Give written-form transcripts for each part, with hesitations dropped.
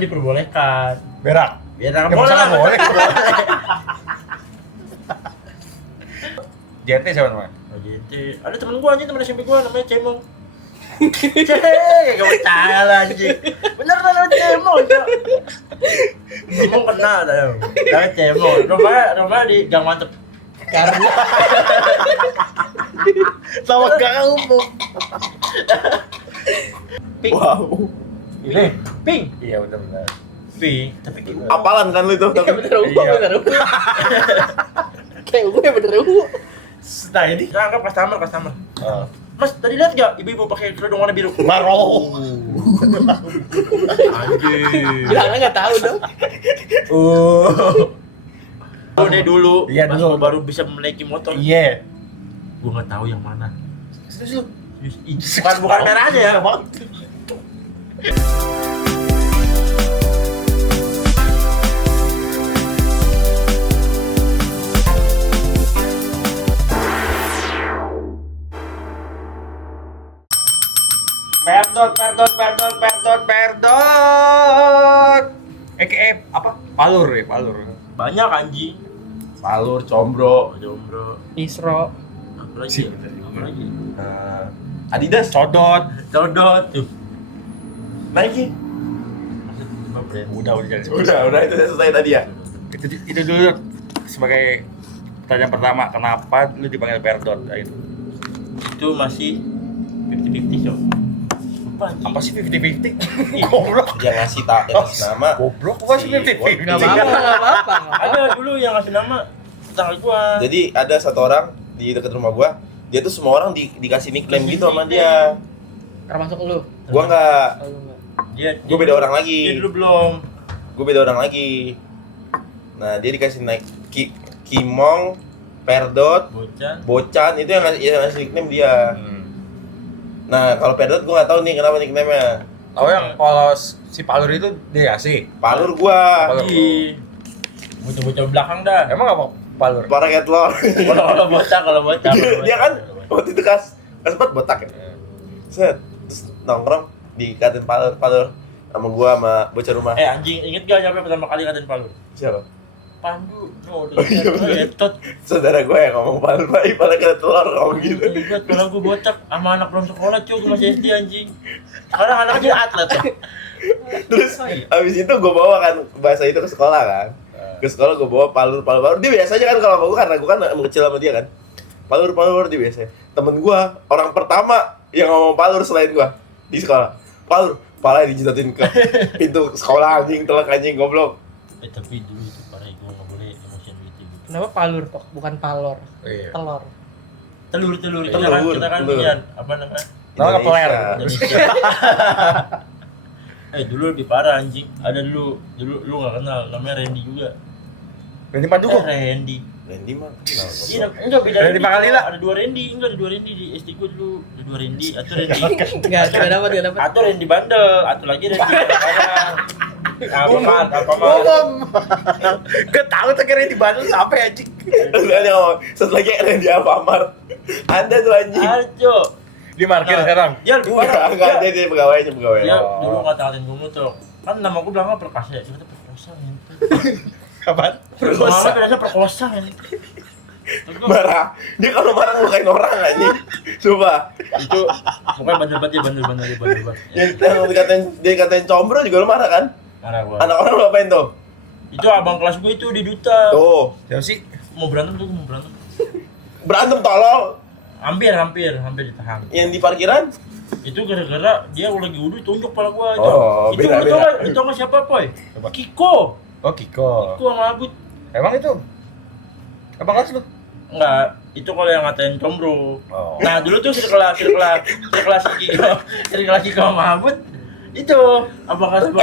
diperbolehkan. Berak. Berak Ya, boleh masa lah. nggak boleh? JT siapa namanya? Oh JT. Ada temen gua anjing, temen SMP gua namanya Cemong. Gak percaya lah anjing. Bener namanya Cemong. Cemong kena dah. Namanya Cemong. Rumahnya di Gang Mantep. Karena Sama gak umum. Pink. Wow. Ini Pink. Iya benar-benar. Pink. Tapi Apalan kan lu itu? iya bener ungu, Iya. bener ungu. Kayak ungu ya bener ungu. nah ini kita anggap customer. Oh. Mas, tadi lihat gak ibu-ibu pakai kerudung warna biru? Maro. Anjing. Bilangnya nggak tahu dong. Oh, dari dulu. Iya, pas dulu. gua baru bisa menaiki motor. Iya. Gua nggak tahu yang mana. Serius lu? Bukan merahnya ya. Perdot. Apa? Palur ya, palur. Banyak anjing. Palur, combro. Jombro. Isro. Apa lagi? Sih, bener. Apa lagi? Adidas. Codot. Codot. Tuh. Nike. Maksud apa brand? Udah jadi. Udah itu selesai tadi ya. Itu dulu sebagai pertanyaan pertama, kenapa lu dipanggil Perdot? Nah, itu. Itu masih 50-50 so. Apa sih 50-50? Goblok. Yang ngasih nama. Goblok apa sih 50-50? Nggak apa-apa, nggak apa-apa. Ada dulu yang ngasih nama tetangga gua. Jadi ada satu orang di dekat rumah gua, dia tuh semua orang dikasih nickname gitu sama dia. Termasuk lu. Gua enggak. Oh, lu nggak. Gua beda orang lagi. Dia dulu belum. Gue beda orang lagi. Nah, dia dikasih naik Kimong, Perdot, Bocan, itu yang ngasih nickname dia. Nah, kalau Perdot gue nggak tahu nih kenapa nickname-nya. Tahu yang kalau si Palur itu dia sih. Palur gua. Palur. Di bocah-bocah belakang dah. Emang apa Palur? Paraket lo. Kalau bocah. Dia kan waktu itu kas 4 botak ya. Set, terus nongkrong dikatain Palur sama gua sama bocah rumah. Anjing, inget gak nyampe pertama kali ngatain Palur? Siapa? Pandu, no, iya, etot. Saudara gua yang ngomong Palur baik, malah kena telur ngomong gitu. Ingat kalau gue bocak sama anak belum sekolah cuy, gue masih SD anjing. Sekarang anaknya atlet ya. Terus habis itu gua bawa kan bahasa itu ke sekolah kan. Ke sekolah gua bawa Palur. Dia biasanya kan kalau sama gua karena gua kan mengecil sama dia kan. Palur dia biasanya. Temen gua orang pertama yang ngomong Palur selain gua di sekolah. Palur, pala dijatuhin ke pintu sekolah anjing, telak anjing goblok. Tapi dulu itu parah, gue nggak boleh emosian gitu. Kenapa palur kok? Bukan palor. Iya. Telur. Telur. Telur, Kita kan telur. Ian, apa namanya? Namanya peler. Indonesia. Dulu lebih parah anjing. Ada dulu lu nggak kenal, namanya Randy juga. Randy Panduko. Randy. Randy mah kenal gua. Iya, enggak beda. Randy Pakalila. Ada dua Randy di SD gue dulu. Ada dua Randy, atau Randy. Nggak dapat. Atau Randy bandel, atau lagi Randy parah. Apa Gak tahu tuh kira di Bandung sampai anjing. Terus ada ngomong, satu lagi Randy Alfamart. Anda tuh anjing. Ajo. Di market Nah, sekarang. Dia lebih parah. Enggak, dia pegawainya. Dia dulu ngata-ngatain gue mutok. Kan nama gue bilangnya perkasa ya, kita perkosa gitu. Kapan? Perkosa. Bilangnya perkosa ya. Marah. Dia kalau marah ngelukain orang anjing. Sumpah. Itu pokoknya bandel banget. Yang dikatain combro juga lu marah kan? Marah gua. Anak orang lu apain tuh? Itu abang kelas gue itu di Duta. Tuh, Siapa sih? Mau berantem. berantem tolol. Hampir ditahan. Yang di parkiran? Itu gara-gara dia lagi wudhu tunjuk pala gua. Oh, itu beda. itu sama siapa, Poy? Siapa? Kiko Oh, Kiko. sama Abut. Emang itu? Abang kelas lu? Enggak, itu kalau yang ngatain combro. Oh. Nah, dulu tuh sirkelas Kiko sama Abut. Itu abang kelas itu.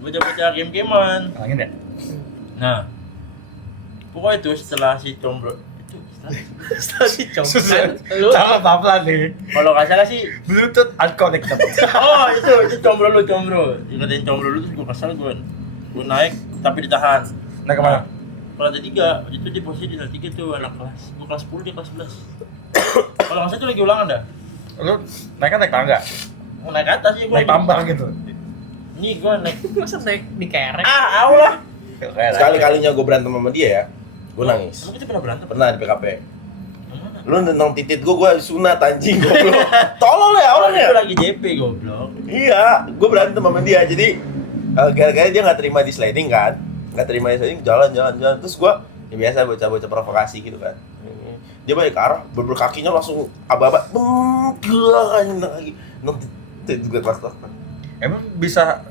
Bocah-bocah game-gamean. Angin ya? Nah, pokoknya itu setelah si combro Si Congman. Lu Salah apa nih? kalau nggak salah sih, Bluetooth unconnected. itu combro. Dikatain combro lu terus gue kesel, gue naik tapi ditahan. Nah, kemana? Lantai 3, itu di posisi di lantai 3 tuh anak kelas. Gue kelas 10, dia kelas 11. Kalau nggak salah itu lagi ulangan dah. Lu naik kan naik tangga? Mau naik ke atas ya gue. Naik tambang gitu. Nih gue naik. Masa naik dikerek? Allah. Sekali-kalinya gue berantem sama dia ya, gue nangis. Emang kita pernah berantem? Pernah di PKP. Yang mana? Lu nendang titit gue sunat anjing goblok. Tolol ya Itu orangnya. lagi JP goblok. Iya, gue berantem sama dia. Jadi gara-gara dia nggak terima di sliding kan, nggak terima di sliding, jalan. Terus gue ya biasa bocah-bocah provokasi gitu kan. Dia balik ke arah, kakinya langsung aba-aba, gila kan nendang lagi. Nendang juga kelas. Emang bisa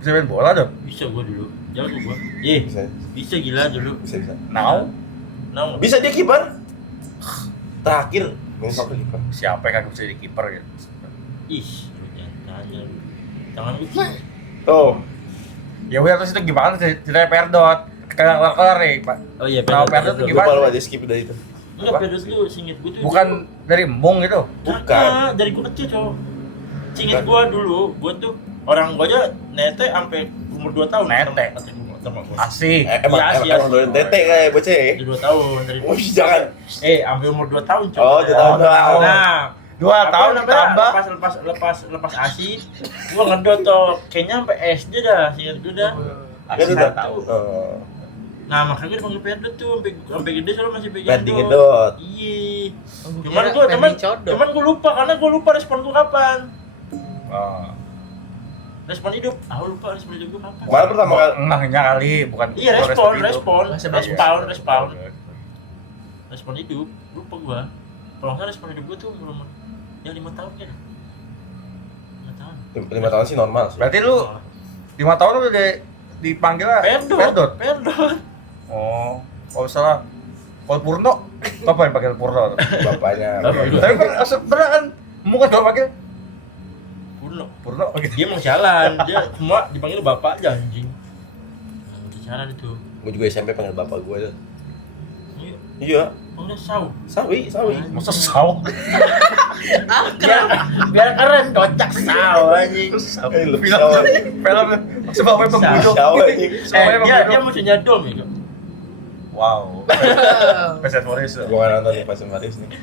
main bola dong? Bisa gue dulu. Jauh gue. Bisa gila dulu. Bisa. Now Nah, Bisa dia kiper. Terakhir main satu kiper. siapa yang kagak bisa jadi kiper gitu? ih, lu jangan tanya. Tangan gue. Tuh, Ya udah terus itu gimana ceritanya Perdot? Kelar nih, Pak. Oh iya, Nah, Perdot tuh lupa gimana? lupa dia skip dari itu. Enggak, Apa? Pedro dulu singit gue tuh. Bukan dari Mung gitu. Bukan. Kagak, dari gue kecil, cowok. Singit gue dulu, gue tuh orang gue aja nete sampai umur 2 tahun. Nete? Sama gue. Asih. Emang doyan tete kayak bocah ya? Dari 2 tahun, dari Wih, jangan. sampai umur 2 tahun, cowok. Oh, 2 tahun. Nah, 2 tahun namanya, tambah. lepas ASI, gue ngedot tuh kayaknya sampai SD dah, singkat gue dah. Dia ASI udah 1. tahu. Nah, makanya gue dipanggil Pedro tuh sampai gede soalnya masih pegang Berarti ngedot. Iya. Oh, Cuman kira gue Ferdi Codot. cuman lupa karena gue lupa respon gue kapan. Oh. Respon hidup. Lupa respon hidup gue kapan. Kemarin pertama kali Ngehnya kali, bukan Iya, respon respon hidup. respon. Respon hidup. Lupa gue. Kalau nggak respon hidup gue tuh belum ya 5 tahun kan. 5 tahun. 5 tahun sih normal sih. Berarti lu 5 tahun udah dipanggil Perdot. Oh, kalau salah Paul Purno, apa yang panggil Purno? Bapaknya. Tapi kan sebenarnya kan muka gak panggil Purno gitu. Dia mau jalan, dia semua dipanggil bapak aja anjing. Udah jalan itu. Gue juga SMP panggil bapak gue tuh. Iya, Iya, panggilnya Sau. sawi. Masa saw? Biar keren kocak Sau anjing. Lebih Film sawi. sebabnya pembunuh. Saw anjing. Dia musuhnya Dom ya. Kak? Wow. Peset Morris. Gue gak nonton nih pas Maris nih.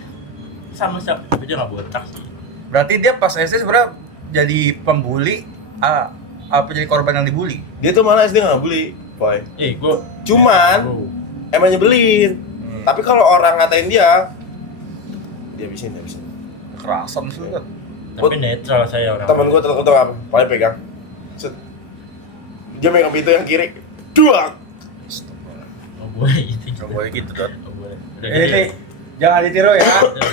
Sama siapa, tapi dia nggak botak sih. Berarti dia pas SD sebenarnya jadi pembuli, apa jadi korban yang dibully? Dia tuh malah SD gak bully, boy. Gue Cuman emang nyebelin. Tapi kalau orang ngatain dia habisin. Kekerasan sih kan. tapi netral saya orang. Temen gue tertutup apa? Paling pegang. Set. Dia megang pintu yang kiri. Duak. Nggak boleh gitu. Gak boleh gitu, Dot. Nggak boleh. Udah Ini gede. jangan ditiru ya. Udah.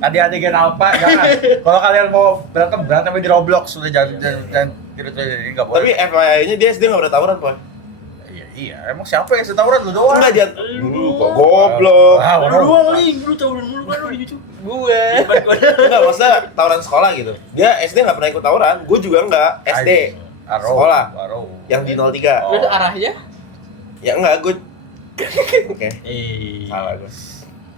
Adik-adik Gen Alpha, jangan. Kalau kalian mau berantem di Roblox, sudah jangan tiru-tiru ini nggak boleh. Tapi FYI-nya dia SD gak pernah tawuran, boy. Iya, emang siapa yang setawuran lu doang? Enggak, jangan. Kok goblok. Lu doang nih, lu tahu dulu kan lu di YouTube. Gue. Enggak, maksudnya tawuran sekolah gitu. Dia SD gak pernah ikut tawuran, gue juga enggak. SD. Sekolah. Yang di 03. Terus arahnya? Ya enggak, gue. Oke. Salah gue.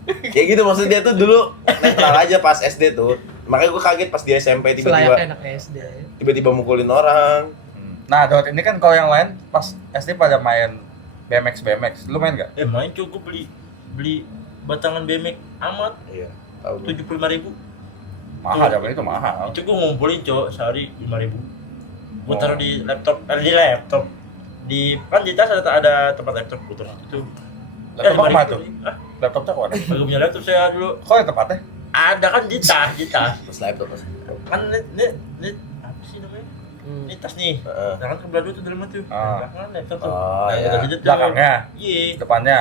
Kayak gitu maksudnya dia tuh dulu netral aja pas SD tuh. Makanya gue kaget pas di SMP Selayaknya anak SD. tiba-tiba mukulin orang. Nah, Dot, ini kan kalau yang lain pas SD pada main BMX. Lu main nggak? Main cukup beli batangan BMX amat Iya, tahu gue. 75.000. Mahal, zaman itu mahal. Itu gue ngumpulin cok sehari 5.000. Gue taruh di laptop, di kan di tas ada tempat laptop gue taruh itu. Laptop apa 5.000. tuh? Ah, Laptopnya kok ada? kagak punya laptop saya dulu. Kok yang tempatnya? Ada kan di tas. Terus laptop pas. Kan ini apa sih namanya? Ini tas nih. Heeh. Nah kan sebelah dulu tuh dalamnya tuh. Ah. Belakang laptop tuh. Oh, Nah, iya. udah gitu tuh. Belakangnya, Iya. depannya.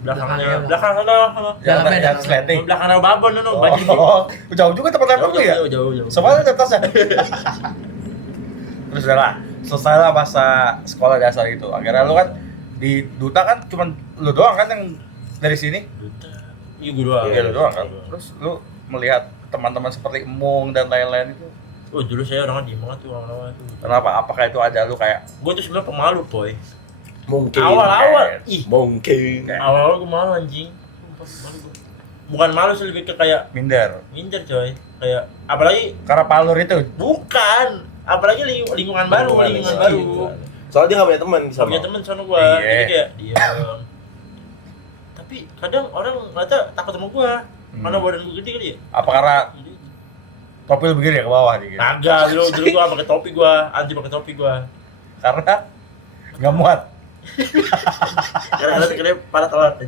Belakangnya. Belakangnya. Belakang sana. Dalamnya, Yang sliding. Belakang babon no banjir. Oh, jauh juga tempat laptop lu ya? Jauh. Semuanya ada tasnya. Terus udah lah, selesailah masa sekolah dasar itu. Akhirnya lu kan di Duta kan cuman lu doang kan yang dari sini? Iya gue doang. Iya, lu doang kan. Terus lu melihat teman-teman seperti Emung dan lain-lain itu. Oh dulu saya orangnya diem banget tuh orang-orang itu. Kenapa? Apakah itu ada lu kayak Gue tuh sebenarnya pemalu boy. Mungkin. Awal-awal, ih. Mungkin. Awal-awal gue malu anjing. Sumpah, malu gue. Bukan malu sih lebih ke kayak minder? minder coy. Kayak apalagi Karena palur itu. bukan. Apalagi lingkungan baru. Soalnya dia gak punya teman di sana. Punya temen sana gua. Iya. Jadi kayak diam. Tapi kadang orang ngata takut sama gua. Karena badan gua gede kali ya. Apa karena Topi lu begini ya ke bawah nih gitu. Kagak, dulu gua pakai topi gua, anti pakai topi gua. Karena nggak muat. Karena kira para telat.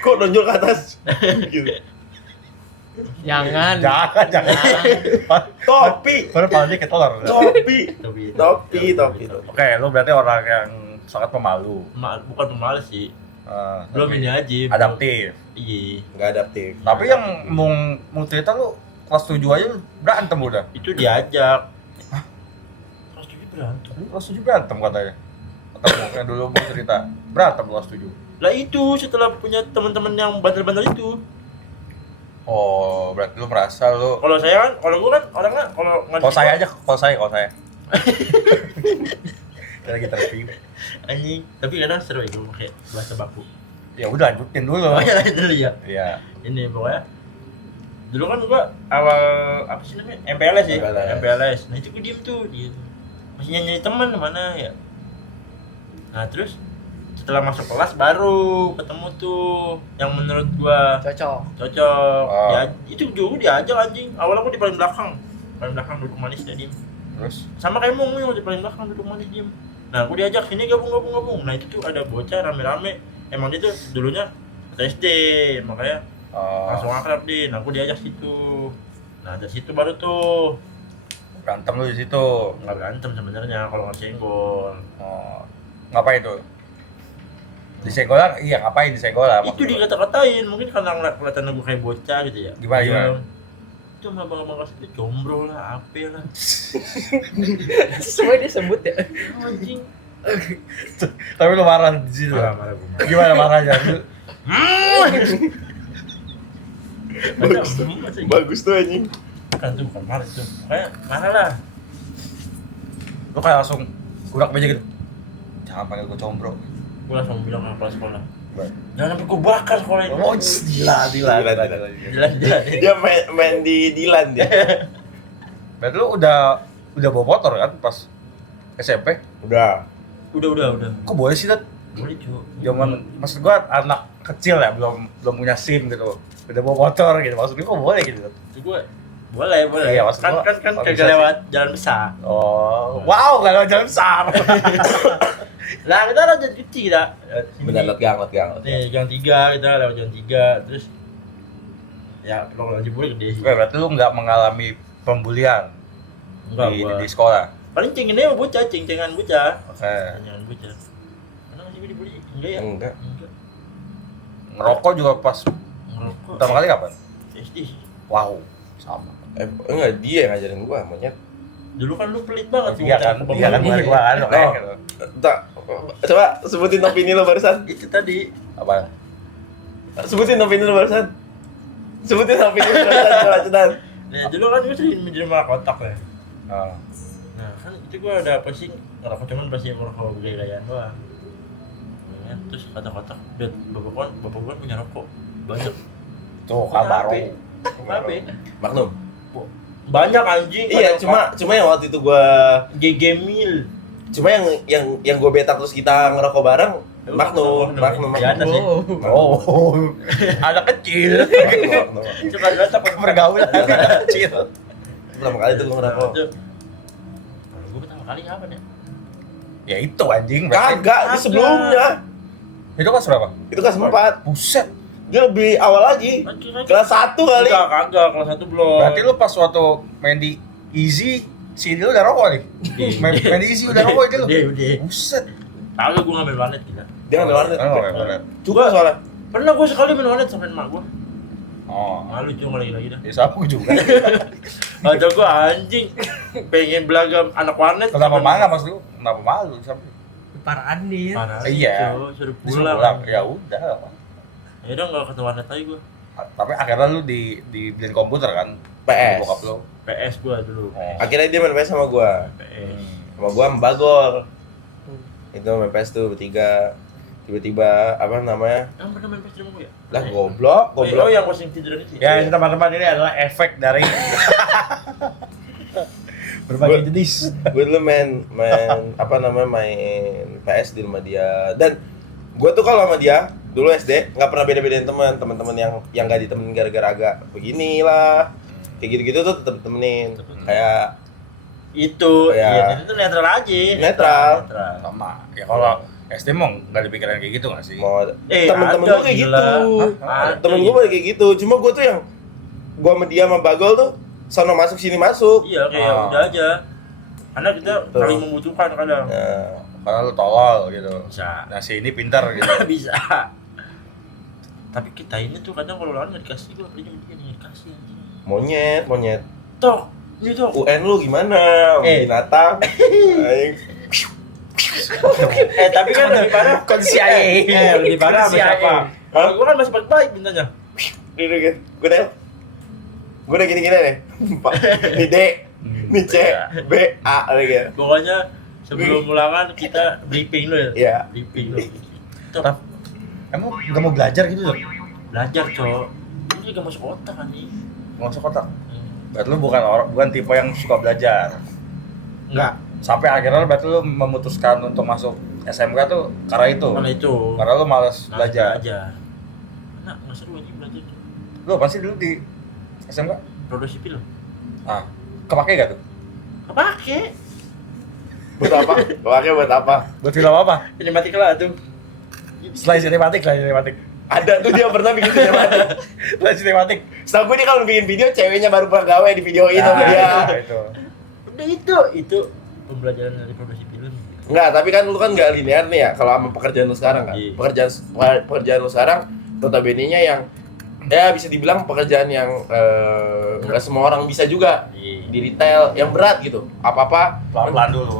Kok nonjol ke atas? Gitu. Jangan. Jangan. Topi. Baru palanya ketolor. Topi. Oke, lu berarti orang yang sangat pemalu. Bukan pemalas sih. Belum Tapi ini aja. adaptif. Iya. Nggak adaptif. Tapi yang mau cerita lu kelas 7 aja lu berantem udah. Itu diajak. Kelas 7 berantem. Lu kelas 7 berantem katanya. Atau yang dulu mau cerita berantem kelas 7. Lah itu setelah punya teman-teman yang bandel-bandel itu. Oh, berarti lu merasa lu Kalau saya kan, kalau gua kan orangnya kalau kalau saya aja, kalau saya. Kita review. anjing, tapi kadang seru itu pakai bahasa baku. Ya udah lanjutin dulu. Oh ya dulu ya. Iya. Ini pokoknya dulu kan gua awal apa sih namanya MPLS ya. MPLS. Nah itu gua diem tuh dia. Masih nyari teman mana ya. Nah terus setelah masuk kelas baru ketemu tuh yang menurut gua Cocok. cocok. Oh. Ya, itu juga diajak anjing. Awalnya gua di paling belakang duduk manis ya diem. Terus Sama kayak Mungil di paling belakang duduk manis diem. Nah gua diajak sini gabung. Nah itu tuh ada bocah rame-rame. Emang dia tuh dulunya SD makanya langsung akrab deh. Nah aku diajak situ. Nah dari situ baru tuh berantem lu di situ. nggak berantem sebenarnya kalau nggak senggol. Oh. Ngapain tuh? Disenggolan? Iya, ngapain disenggolan? Itu dikata-katain mungkin karena kelihatan gue kayak bocah gitu ya. Gimana? Itu sama abang-abang kelas itu jombro lah, apa lah. Semua dia sebut ya. Anjing. Tapi lu marah di situ. Marah gue. Gimana marahnya? Bagus tuh anjing. Kan tuh bukan marah itu. Kayak marah lah. Lu kayak langsung gurak meja gitu. Jangan panggil gue combro. Gue langsung bilang ke kepala sekolah. Jangan sampai gue bakar sekolah ini. Oh, gila. Jelas. Dia main di Dilan dia. Berarti lu udah bawa motor kan pas SMP? Udah. Udah. Kok boleh sih, Dad? Boleh cu. Zaman maksud gua anak kecil ya, belum punya SIM gitu. Udah bawa motor gitu. Maksud gua kok boleh gitu, Dad? Itu gue boleh. Iya, maksud kan gua kagak organisasi. lewat jalan besar. Oh, wow, gak lewat jalan besar. Lah kita lewat jalan kecil kita. Benar lot gang. Nih jalan 3 kita lewat jalan 3 terus ya kalau lagi boleh gede sih. Oke, berarti lu nggak mengalami pembulian Enggak di sekolah. Paling cengin aja bocah, ceng-cengan bocah. Oke. Ceng-cengan bocah. Mana masih dibully? Enggak ya? Enggak. Ngerokok juga pas Ngerokok. pertama kali kapan? SD. Wow, sama. Enggak, dia yang ngajarin gua monyet. Dulu kan lu pelit banget Iya kan, bukan gua kan, oke. Oh. Tak, coba sebutin opini lo barusan. Itu tadi. Apa? Sebutin opini lo barusan. Coba cepetan. Nah, dulu kan gue sering minjem malah kotak ya. Oh. Nah, kan itu gue ada apa sih ngerokok cuman pasti merokok gaya-gayaan doang. Ya, terus kata-kata, "Dad, bapak gua punya rokok banyak." Tuh, kabar. Apa? Magnum. Banyak anjing. Iya, cuma yang waktu itu gua GG Mil. cuma yang gua betak terus kita ngerokok bareng Magnum. Di atas sih. Oh, anak kecil. Itu kan datang pas Pergaulan anak kecil. Pertama kali tuh gua ngerokok. Gue pertama kali apa nih? Ya itu anjing. berarti. Kagak, itu sebelumnya. Itu kelas berapa? Itu kelas 4. Buset. Dia lebih awal lagi. Kelas 1 kali. Kagak, kelas 1 belum. Berarti lu pas waktu main di Easy, si ini lu udah rokok nih? Main di Easy udah rokok itu lu? Udah. Buset. Kagak gue ngambil warnet kita. Dia ngambil warnet. Oh, ngambil warnet. Juga soalnya. Pernah gue sekali main warnet sama emak gue. Oh, Malu cuma lagi dah. ya sama gue juga. Ada gue anjing. Pengen belaga anak warnet. Kenapa marah mas lu? Kenapa malu sampai? Paraan nih. Parah. Iya. Suruh Disuruh pulang. Ya udah. Ya udah enggak ketemu warnet lagi gue. Tapi akhirnya lu dibeliin komputer kan? PS. Sama bokap lu. PS gue dulu. Oh. Akhirnya dia main PS sama gua. PS. Sama gua sama Bagor. Itu main PS tuh bertiga. Tiba-tiba apa namanya? Yang pernah main PS sama gue ya? Lah goblok. Oh yang posting tiduran itu. Ya, teman-teman ini adalah efek dari berbagai jenis. Gue dulu main apa namanya main PS di rumah dia. Dan gua tuh kalau sama dia dulu SD nggak pernah beda-bedain teman-teman yang nggak ditemenin gara-gara agak beginilah kayak gitu-gitu tuh tetap temenin. Kayak itu Ya. itu netral aja. Netral. Sama. Ya kalau SD mau nggak dipikirin kayak gitu nggak sih? mau Eh, temen-temen ada, gue kayak gila. gitu. Hah? Temen gue pada kayak gitu. Cuma gue tuh yang gue sama dia sama Bagol tuh sono masuk sini masuk. Iya kayak Ah. udah aja. Karena kita Betul. saling membutuhkan kadang. Nah, Karena lu tolol gitu. Bisa. Nah si ini pintar gitu. Bisa. Tapi kita ini tuh kadang kalau lawan nggak dikasih gue belinya dia nggak dikasih. monyet. Tok, ini tok. UN lu gimana? Binatang. Aing. Tapi kan lebih parah. Kon CIA. Lebih parah sama siapa? Kalau gue kan masih baik-baik bintanya. Gue udah gini-gini nih. Pak, ini D, ini C, B, A gitu. Pokoknya sebelum ulangan kita briefing dulu ya. Iya. Briefing dulu. Tok, Tapi emang nggak mau belajar gitu loh? belajar cok. Ini juga masuk otak kan nih. Masuk kotak. Berarti lu bukan tipe yang suka belajar. Enggak. Sampai akhirnya berarti lu memutuskan untuk masuk SMK tuh karena itu. Karena itu. Karena lu malas belajar. Nah, nggak seru aja belajar. Lu pasti dulu di SMK? Produk sipil. Ah, kepake gak tuh? Kepake. Buat apa? Pakai buat apa? Buat film apa? Sinematik lah tuh. Selain sinematik. Ada tuh dia pernah bikin sinematik. Selain sinematik. Setahu gue dia kalau bikin video ceweknya baru pernah gawe di videoin sama dia. Itu. Udah itu pembelajaran dari produksi film. Enggak, tapi kan lu kan enggak linear nih ya kalau sama pekerjaan lu sekarang kan. Iya. Pekerjaan lu sekarang notabene-nya yang ya bisa dibilang pekerjaan yang enggak semua orang bisa juga. Iya. Di retail yang berat gitu. Apa-apa Pelan-pelan dulu.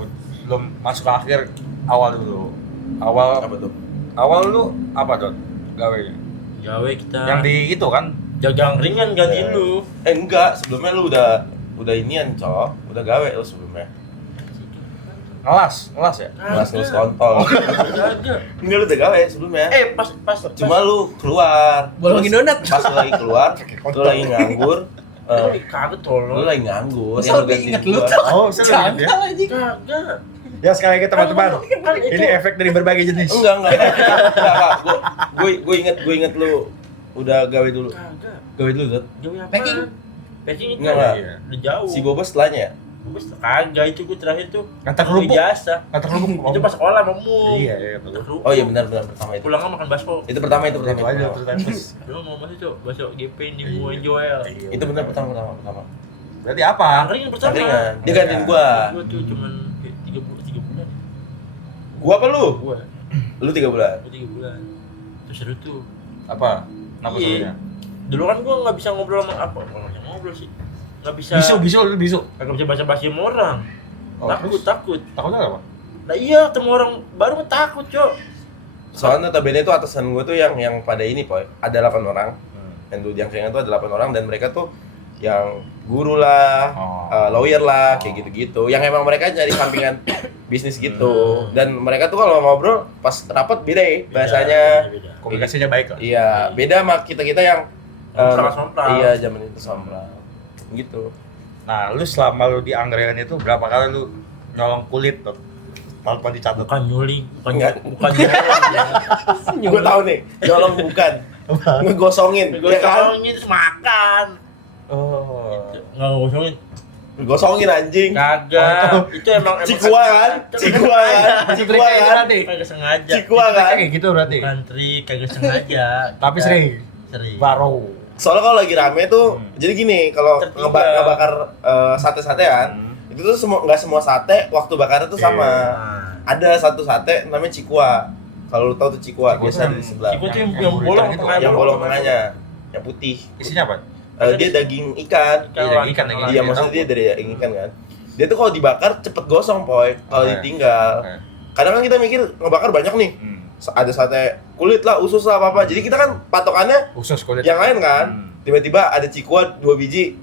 Belum masuk ke akhir, awal dulu. apa tuh? Awal lu apa, Dot? Gawe. Gawe kita. Yang di itu kan jagang ringan gantiin Ya. lu. Enggak, sebelumnya lu udah inian, Cok. Udah gawe lu sebelumnya. ngelas ya? Ngelus kontol. Kagak. Ini lu udah gawe sebelumnya. Pas Cuma lu keluar. Bolongin Terus donat. Pas lu lagi keluar, lu lagi nganggur. kagak Lu tolong. lagi nganggur. Masa yang lu lebih gantiin inget lu gua. tuh? Oh, saya Jangan ya. aja. Kagak. Ya sekali lagi teman-teman. Kan itu- Ini efek dari berbagai jenis. Enggak. Gue inget lu udah gawe dulu. Kagak. Gawe dulu, Dot. Gawe apa? Packing? Packing itu. Enggak. Udah jauh. Si Bobo setelahnya ya? Bos kagak itu gue terakhir tuh. Antar kerupuk. Jasa. Kata kerupuk. Itu pas sekolah mau. Iya, betul. Oh iya benar pertama itu. Pulangnya makan bakso. Itu pertama. Itu aja terus. Lu mau masih cok bakso GP di Mua Joel. Itu benar pertama. Berarti apa? Angkring yang pertama. Angkringan. Dia gantiin gua. Gua tuh cuman kayak 3 bulan. Gua apa lu? Gua Lu 3 bulan. 3 bulan. Itu seru tuh. Apa? Kenapa Iya. serunya? Dulu kan gua enggak bisa ngobrol sama apa? Enggak bisa ngobrol sih. Enggak bisa. Bisu. Kagak bisa baca-baca sama orang. Oh, Takut. Takutnya apa? Nah iya, ketemu orang baru takut, Cok. Soalnya notabene itu atasan gua tuh yang pada ini, Poy. Ada 8 orang. Yang dulu di angkringan tuh ada 8 orang dan mereka tuh yang guru lah, lawyer lah, kayak gitu-gitu. Yang emang mereka nyari sampingan bisnis gitu. Dan mereka tuh kalau ngobrol pas rapat beda ya bahasanya. Beda. Komunikasinya baik lah. Iya, beda sama kita-kita yang Sompral. iya, zaman itu sompral. Gitu. Nah, lu selama lu di angkringan itu berapa kali lu nyolong kulit tuh? Tanpa dicatat. Bukan nyuling, Enggak. bukan nyolong. Gua tahu nih, nyolong bukan. Ngegosongin, Gue ya kan? gosongin terus makan. Oh. Enggak gosongin. Ngegosongin anjing. Kagak. Itu emang Cikua kan? Cikua kan? Kagak sengaja. Cikua kan? Kayak gitu berarti. Bukan trik, kagak sengaja. Tapi sering. Sering. Baru. Soalnya kalau lagi rame tuh, jadi gini, kalau Tertiga. ngebakar sate-satean, itu tuh nggak semua sate waktu bakarnya tuh sama. Nah, Ada satu sate namanya cikua. Kalau lu tahu tuh cikua, Cikua biasa tuh ada di sebelah. Cikua tuh yang Yang bolong itu, tengah. Yang bolong tengahnya, yang putih. Isinya apa? Dia daging ikan. Iya, ikan. Iya, maksudnya dia dari daging ikan kan. Dia tuh kalau dibakar cepet gosong, Poy. Kalau ditinggal. Kadang kan kita mikir ngebakar banyak nih. Ada sate kulit lah, usus lah, apa-apa. Jadi kita kan patokannya Usus kulit. yang lain kan. Tiba-tiba ada cikua 2 biji.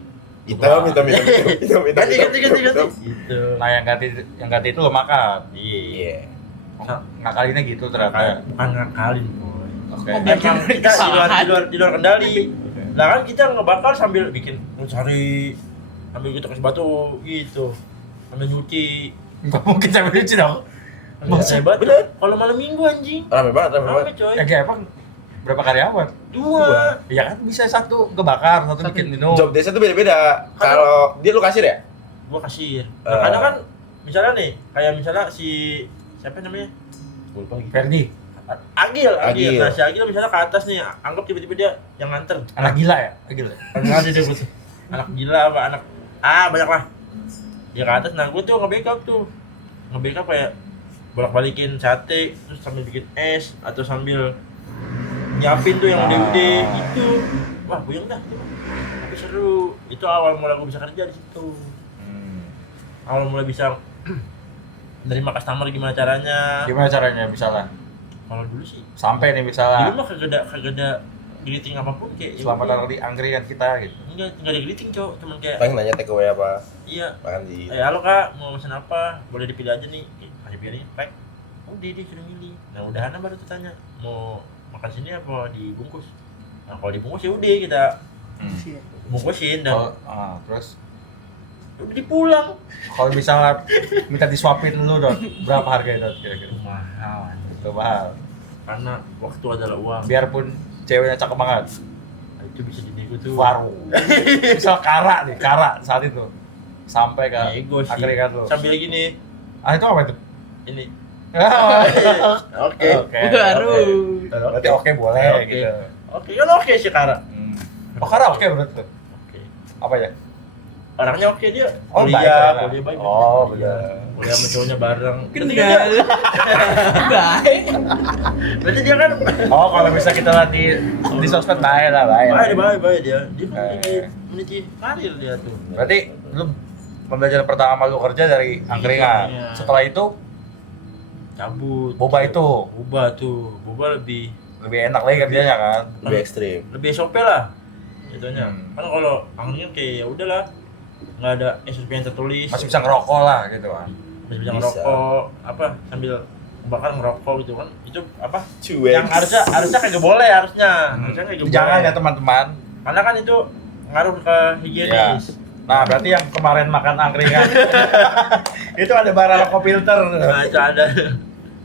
Hitam. Ganti. Hitam. Gitu. Nah, yang ganti itu lo makan. Iya. Iya. Ngakalinnya gitu ternyata. Bukan ngakalin, boy. Oke. Emang kita di luar kendali. Lah kan kita ngebakar sambil bikin cari ambil kita kasih batu gitu. Sambil nyuci. Enggak mungkin sampai lucu dong. Hebat. Bener. Kalau malam minggu anjing. Rame banget. Rame coy. Ya kayak emang berapa karyawan? 2. Ya kan bisa satu kebakar, satu bikin minum. Job desk itu beda-beda. Kalau dia lu kasir ya? Gua kasir. Nah, kadang kan misalnya nih, kayak misalnya si siapa namanya? Lupa lagi. Ferdi, Agil. Agil. Nah, si Agil misalnya ke atas nih, anggap tiba-tiba dia yang nganter. anak gila ya? Gila. Enggak sih dia butuh. Anak gila apa anak banyak lah. Dia ke atas, nah gue tuh nge-backup tuh. Nge-backup kayak bolak-balikin sate, terus sambil bikin es atau sambil nyiapin tuh yang udah-udah gitu. Wah, puyeng dah. Tapi seru. Itu awal mula gue bisa kerja di situ. Awal mulai bisa menerima customer gimana caranya. Gimana caranya misalnya? Kalau dulu sih Sampai nih dulu misalnya mah kagak ada greeting apapun kayak selamat ya datang di angkringan kita gitu. enggak ada greeting cok, cuman kayak Paling nanya take away apa? iya, Makan di. halo kak, mau pesan apa? Boleh dipilih aja nih. Kasih pilih, pack. Udah dia sudah milih. Nah udahan baru tuh tanya mau makan sini apa dibungkus. Nah kalau dibungkus ya udah kita bungkusin dan Terus udah dipulang. kalau misalnya minta disuapin lu Dot, berapa harganya Dot kira-kira? Mahal. Itu mahal. Karena waktu adalah uang. Biarpun ceweknya cakep banget. Nah, itu bisa dinego tuh. Baru. Misal kara saat itu. Sampai ke Nego sih. angkringan lu. Sambil gini, Itu apa itu? ini. Oke. Baru. Berarti oke boleh Oke. gitu. Oke, kan oke sih Kara. Oh, kara oke berarti tuh. Oke. Apa ya? Orangnya oke dia. Oh, baik, Kuliah orangnya. baik. Oh, Kuliah. benar. Kuliah sama cowoknya bareng. Kenal. Baik. Berarti dia kan Oh, kalau bisa kita lihat di sosmed baik lah, baik. baik dia. Dia kan Eh. meniti karir dia tuh. Berarti lu pembelajaran pertama lu kerja dari angkringan. Iya. Setelah itu Cabut. boba itu Boba lebih lebih enak lagi kerjanya kan. Lebih ekstrim. SOP lah. Itunya. Hmm. Kan kalau angkringan kayak ya udahlah. Enggak ada SOP yang tertulis. Masih bisa ngerokok lah gitu kan. Masih bisa Bisa. ngerokok apa sambil bakar ngerokok gitu kan. Itu apa? Cuek. Yang harusnya kagak boleh harusnya. Harusnya kagak boleh. Jangan ya teman-teman. Karena kan itu ngaruh ke higienis. Nah, berarti yang kemarin makan angkringan itu ada bara rokok filter. Nah, itu ada.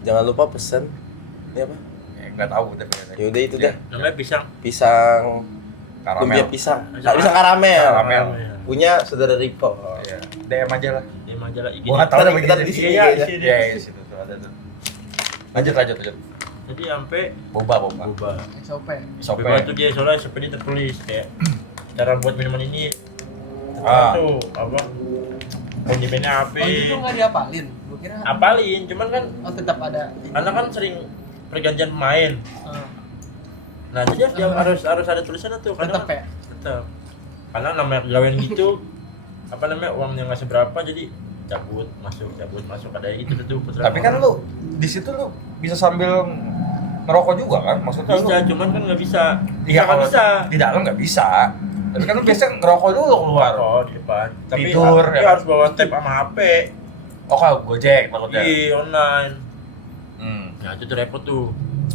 Jangan lupa pesen. Ini apa? Enggak tahu tapi Ya udah itu deh. Namanya pisang. Pisang lumpia karamel. pisang. Nah, pisang karamel. Karamel. Punya saudara Rico. Iya. DM aja lah. Di majalah IG. Gua enggak tahu Ntar nama kita IG. di sini Iya, aja. di sini. Iya, di situ tuh ada tuh. Lanjut. Jadi sampai Boba. boba. SOP. Sope. Boba tuh dia soalnya seperti tertulis kayak cara buat minuman ini. Ah. Tuh apa? Kondimennya apa? Oh itu nggak diapalin? Gua kira. Apalin, cuman kan Oh tetap ada. karena kan sering pergantian pemain. Ah, Nah, jadi dia harus ada tulisannya tuh tetap ya. Tetap. Karena namanya pegawaian gitu apa namanya uangnya nggak seberapa jadi cabut masuk ada gitu tuh putra. Tapi kan lu di situ lu bisa sambil ngerokok juga kan? Maksudnya bisa, lu cuman kan nggak bisa. Iya, Nggak kalau bisa. di dalam nggak bisa. Tapi kan lu biasanya ngerokok dulu keluar. Oh, di depan. Tapi Tidur, tapi ya. harus bawa tab sama HP. Oh, kalau Gojek takutnya. Iya, online. Hmm. Nah, itu tuh repot tuh.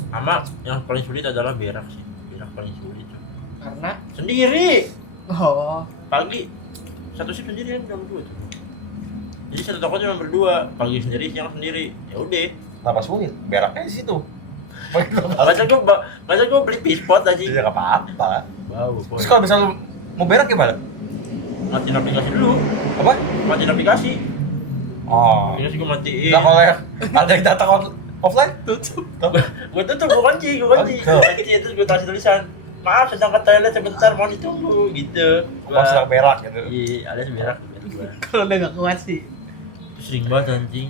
Sama yang paling sulit adalah berak sih. Berak paling sulit. Cuy. Karena. Sendiri. Oh. Pagi satu shift sendiri kan jam 2 tuh. Jadi satu toko cuma berdua, pagi sendiri, siang sendiri. Ya udah. Kenapa sulit? Beraknya di situ. Masa gua beli pispot aja. Tidak apa-apa. Bau, boy. Terus kalau misalnya lu mau berak gimana? Matiin aplikasi dulu. Apa? Matiin aplikasi. Oh. Aplikasi gua matiin. Nah, kalau yang ada yang datang offline Tutup. tuh. Gua tutup, gua kunci. Gua kunci terus gua kasih tulisan. Maaf, sedang ke toilet sebentar, mau ditunggu gitu. Kalau sedang berak gitu. Iya, ada berak gitu gua. Kalau udah nggak kuat sih. Itu sering banget anjing.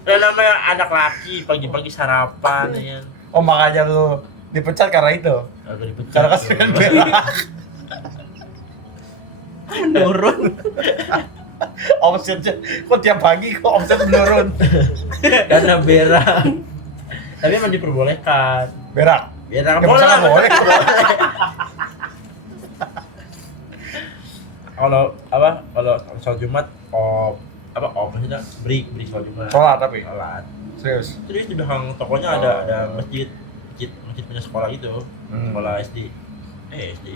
Ya namanya anak laki pagi-pagi sarapan ya kan. Oh, makanya lu dipecat karena itu. Agak dipecat. Karena kasihan berak. Menurun. Omsetnya kok tiap pagi kok omset menurun. Karena berak. Tapi emang diperbolehkan. Berak. Berak Ya, boleh masa lah. nggak boleh? Kalau sholat Jumat maksudnya break sholat Jumat. Sholat tapi. Sholat. Serius. Terus di belakang tokonya ada masjid punya sekolah gitu. Sekolah SD. SD.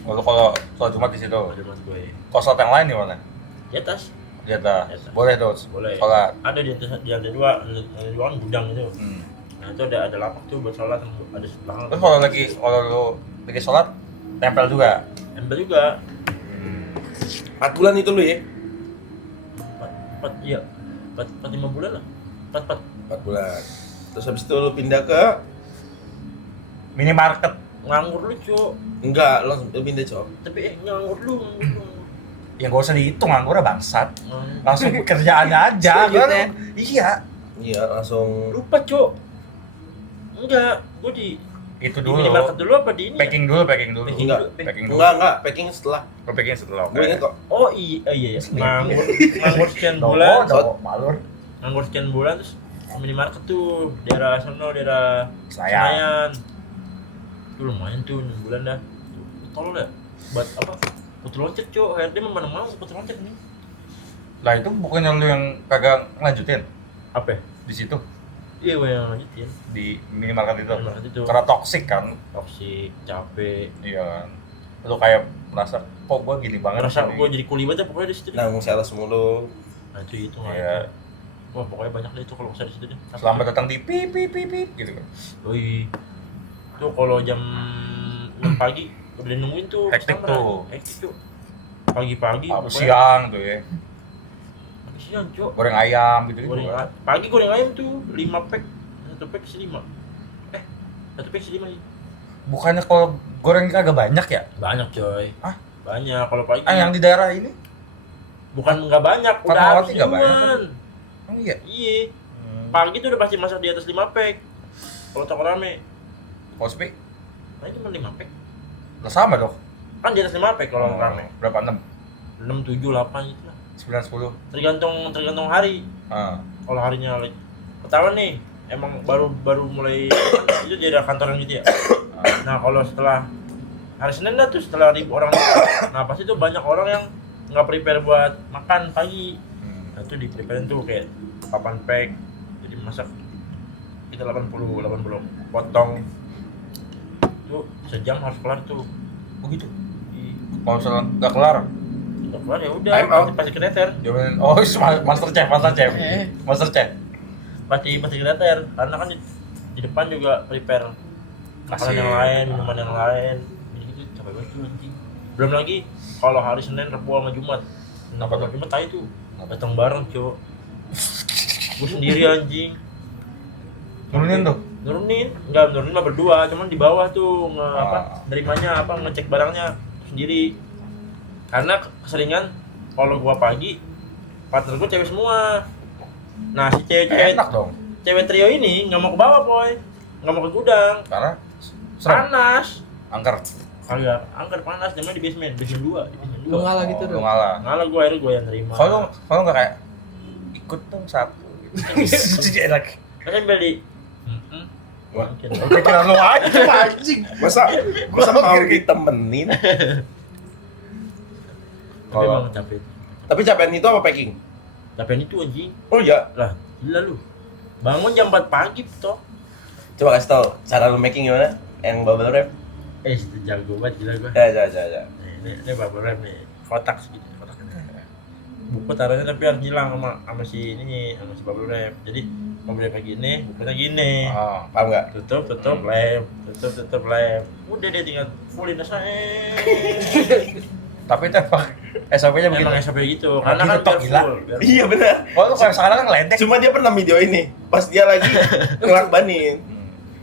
Kalau sholat Jumat di situ. Sholat Jumat gue. Kalau sholat yang lain di mana? Di atas. Di atas. Di atas. Boleh tuh. Boleh. Sholat. Ada di atas, di lantai dua kan gudang itu. Nah itu ada lapak tuh buat sholat, ada sebelah. Terus kalau lu lagi sholat tempel juga. Ember juga. 4 bulan itu lu ya? 5 bulan lah. 4 bulan. Terus habis itu lu pindah ke Minimarket. Nganggur lu, Cuk. enggak, lu pindah, Cok. Tapi nganggur lu. Ya gak usah dihitung anggurnya bangsat. Hmm. Langsung pekerjaan aja. Selanjutnya. Iya. Iya, langsung Lupa, Cuk. Enggak, gua di Itu di dulu. minimarket dulu apa di ini? Packing dulu. Packing enggak. dulu. Packing dulu. enggak, packing setelah. Gue packing setelah. Gue inget kok. Oh iya. Nganggur sekian bulan. Malur. Nganggur sekian bulan terus minimarket tuh daerah sono, daerah Senayan. Tuh lumayan tuh 6 bulan dah. Tolol ya. Buat apa? Putu loncat, Cuk. HRD mah mana mau putu loncat nih. Lah itu bukannya lu yang kagak ngelanjutin Apa? di situ Iya, gue yang lanjutin. di minimarket itu. Minimarket itu. Karena toksik kan. Toksik, capek. Iya kan. Lu kayak merasa kok gua gini banget. Ngerasa sih?" gue jadi kuli banget ya pokoknya di situ. deh. Nanggung sales mulu. Nah itu nggak Iya. itu. Wah pokoknya banyak deh itu kalau usah di situ deh. Selamat datang di pip gitu kan. Doi. Tuh kalau jam 6 pagi udah nungguin tuh. Hektik customer. tuh. Hektik tuh. Pagi-pagi. Apa pokoknya- siang tuh ya. Pagi siang, Cuk. Goreng ayam gitu Goreng kan. pagi goreng ayam tuh 5 pack. 1 pack isi 5. 1 pack isi 5 sih. Bukannya kalau goreng kagak banyak ya? Banyak, coy. Hah? Banyak kalau pagi. Yang di daerah ini? bukan nggak banyak, udah Fatmawati habis nggak banyak. duluan. Oh iya. Iya. Pagi tuh udah pasti masak di atas 5 pack. Kalau toko rame. Kospi? Nah, cuma 5 pack. Lah sama dong. Kan di atas 5 pack kalau rame. Berapa 6? 6, 7, 8 gitu lah. 9 10. Tergantung hari. Ah. Kalau harinya lagi pertama nih emang baru mulai itu jadi kantor yang gitu ya. Nah, kalau setelah hari Senin dah tuh setelah orang nah pasti tuh banyak orang yang nggak prepare buat makan pagi. Nah, itu di prepare tuh kayak 8 pack. Jadi masak kita 80 potong. Tuh sejam harus kelar tuh. Begitu. Di Kalau misalnya nggak kelar, udah kelar ya udah Time out. pasti keteter. jawaban master chef. Pasti keteter karena kan di depan juga prepare makanan yang lain, minuman yang lain. Jadi gitu capek banget tuh anjing. Belum lagi kalau hari Senin, Rabu sama Jumat. Kenapa tuh Jumat aja tuh datang bareng, Cuk. Gue sendiri anjing. Nurunin tuh. Enggak nurunin mah berdua, cuman di bawah tuh nerimanya ngecek barangnya sendiri. Karena keseringan kalau gua pagi partner gua cewek semua. Nah, si cewek Enak dong. cewek trio ini nggak mau ke bawah, Boy. Nggak mau ke gudang. Karena serem. Panas. Angker. Kagak, angker panas namanya di basement 2. Lu ngalah gitu Lu dong. ngalah. Ngalah gua akhirnya gua yang terima. Kalau nggak kayak ikut dong satu. Jadi enak. Kan beli. Wah. Mungkin. Pikiran lu aja anjing. Masa mau ditemenin? Tapi emang capek. Tapi capek itu apa packing? Capek itu anjing. Oh iya. Lah, gila lu. Bangun jam 4 pagi toh. Coba kasih tau cara lu making gimana? Yang bubble wrap? Itu jago banget gila gua. Ya. Ini bubble wrap nih. Kotak segitu, kotak. Buku taruhnya tapi harus nyilang sama si ini, sama si bubble wrap. Jadi bubble wrap gini, bukunya gini. Oh. Paham nggak? Tutup lem, tutup lem. Udah dia tinggal fullin aja. Tapi itu emang SOP-nya begitu. Emang SOP gitu, Nah, karena gitu kan toh, biar gila. full, biar Iya benar. Oh, lu kayak sekarang kan ngeledek. Cuma dia pernah video ini pas dia lagi ngelakbanin.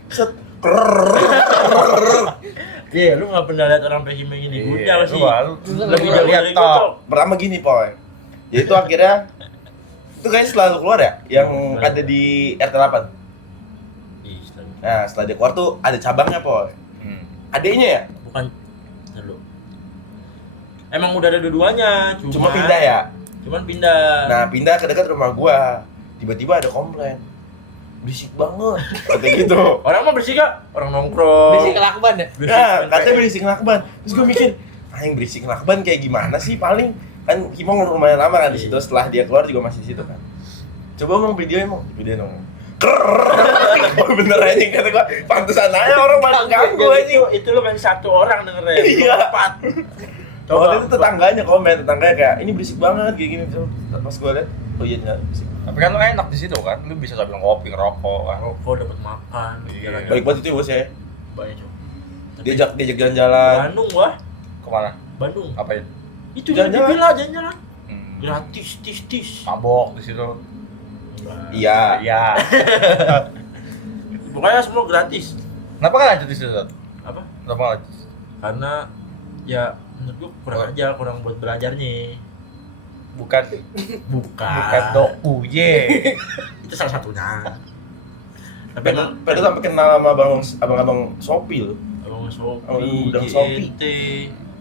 Set. Iya, lu nggak pernah lihat orang packing begini. Udah sih. Lebih Lu jago lihat dari toh. gua. Pertama gini, Poy. Jadi itu akhirnya itu kayaknya setelah lu keluar ya, yang ada di RT8. Ih, setelah- Nah, setelah dia keluar tuh ada cabangnya, Poy. Adeknya ya? bukan lu. Emang udah ada dua-duanya, Cuma pindah ya. Cuman pindah. Nah, pindah ke dekat rumah gua. Tiba-tiba ada komplain. Berisik banget. Katanya gitu. Orang mah bersih gak? Orang nongkrong. Bisa kelakban ya? Bersih, Nah, main katanya PS. berisik nakban. Terus gua mikir, yang berisik nakban kayak gimana sih? Paling kan Kimong lumayan lama kan di situ. Setelah dia keluar juga masih di situ kan. Coba ngomong video dong. Oh, bener aja kata gua. Pantesan aja orang malah ganggu aja. Itu lu masih satu orang dengernya. Iya. Empat. Waktu itu tetangganya komen, tetangganya kayak ini berisik banget kayak gini. Pas gua liat, Oh iya enggak. Tapi kan lu enak di situ kan, lu bisa sambil ngopi, ngerokok kan. Rokok dapat makan, Iya. jalan-jalan. Baik banget itu bos ya. Banyak Cok. Tapi Diajak jalan-jalan. Bandung wah, Kemana? Bandung. Ngapain? Itu Jalan-jalan. di villa jalan-jalan. Hmm. Gratis, tis. Mabok di situ. Enggak. Iya. Iya. Pokoknya semua gratis. Kenapa kan lanjut di situ? Dot? Apa? Kenapa lanjut? Karena ya menurut gua kurang aja, kurang buat belajarnya. Bukan Bukan. doku, ye. Itu salah satunya. Tapi emang Pedro sampai kenal sama abang-abang Shopee loh. Abang Abang Shopee, udang Shopee. GNT,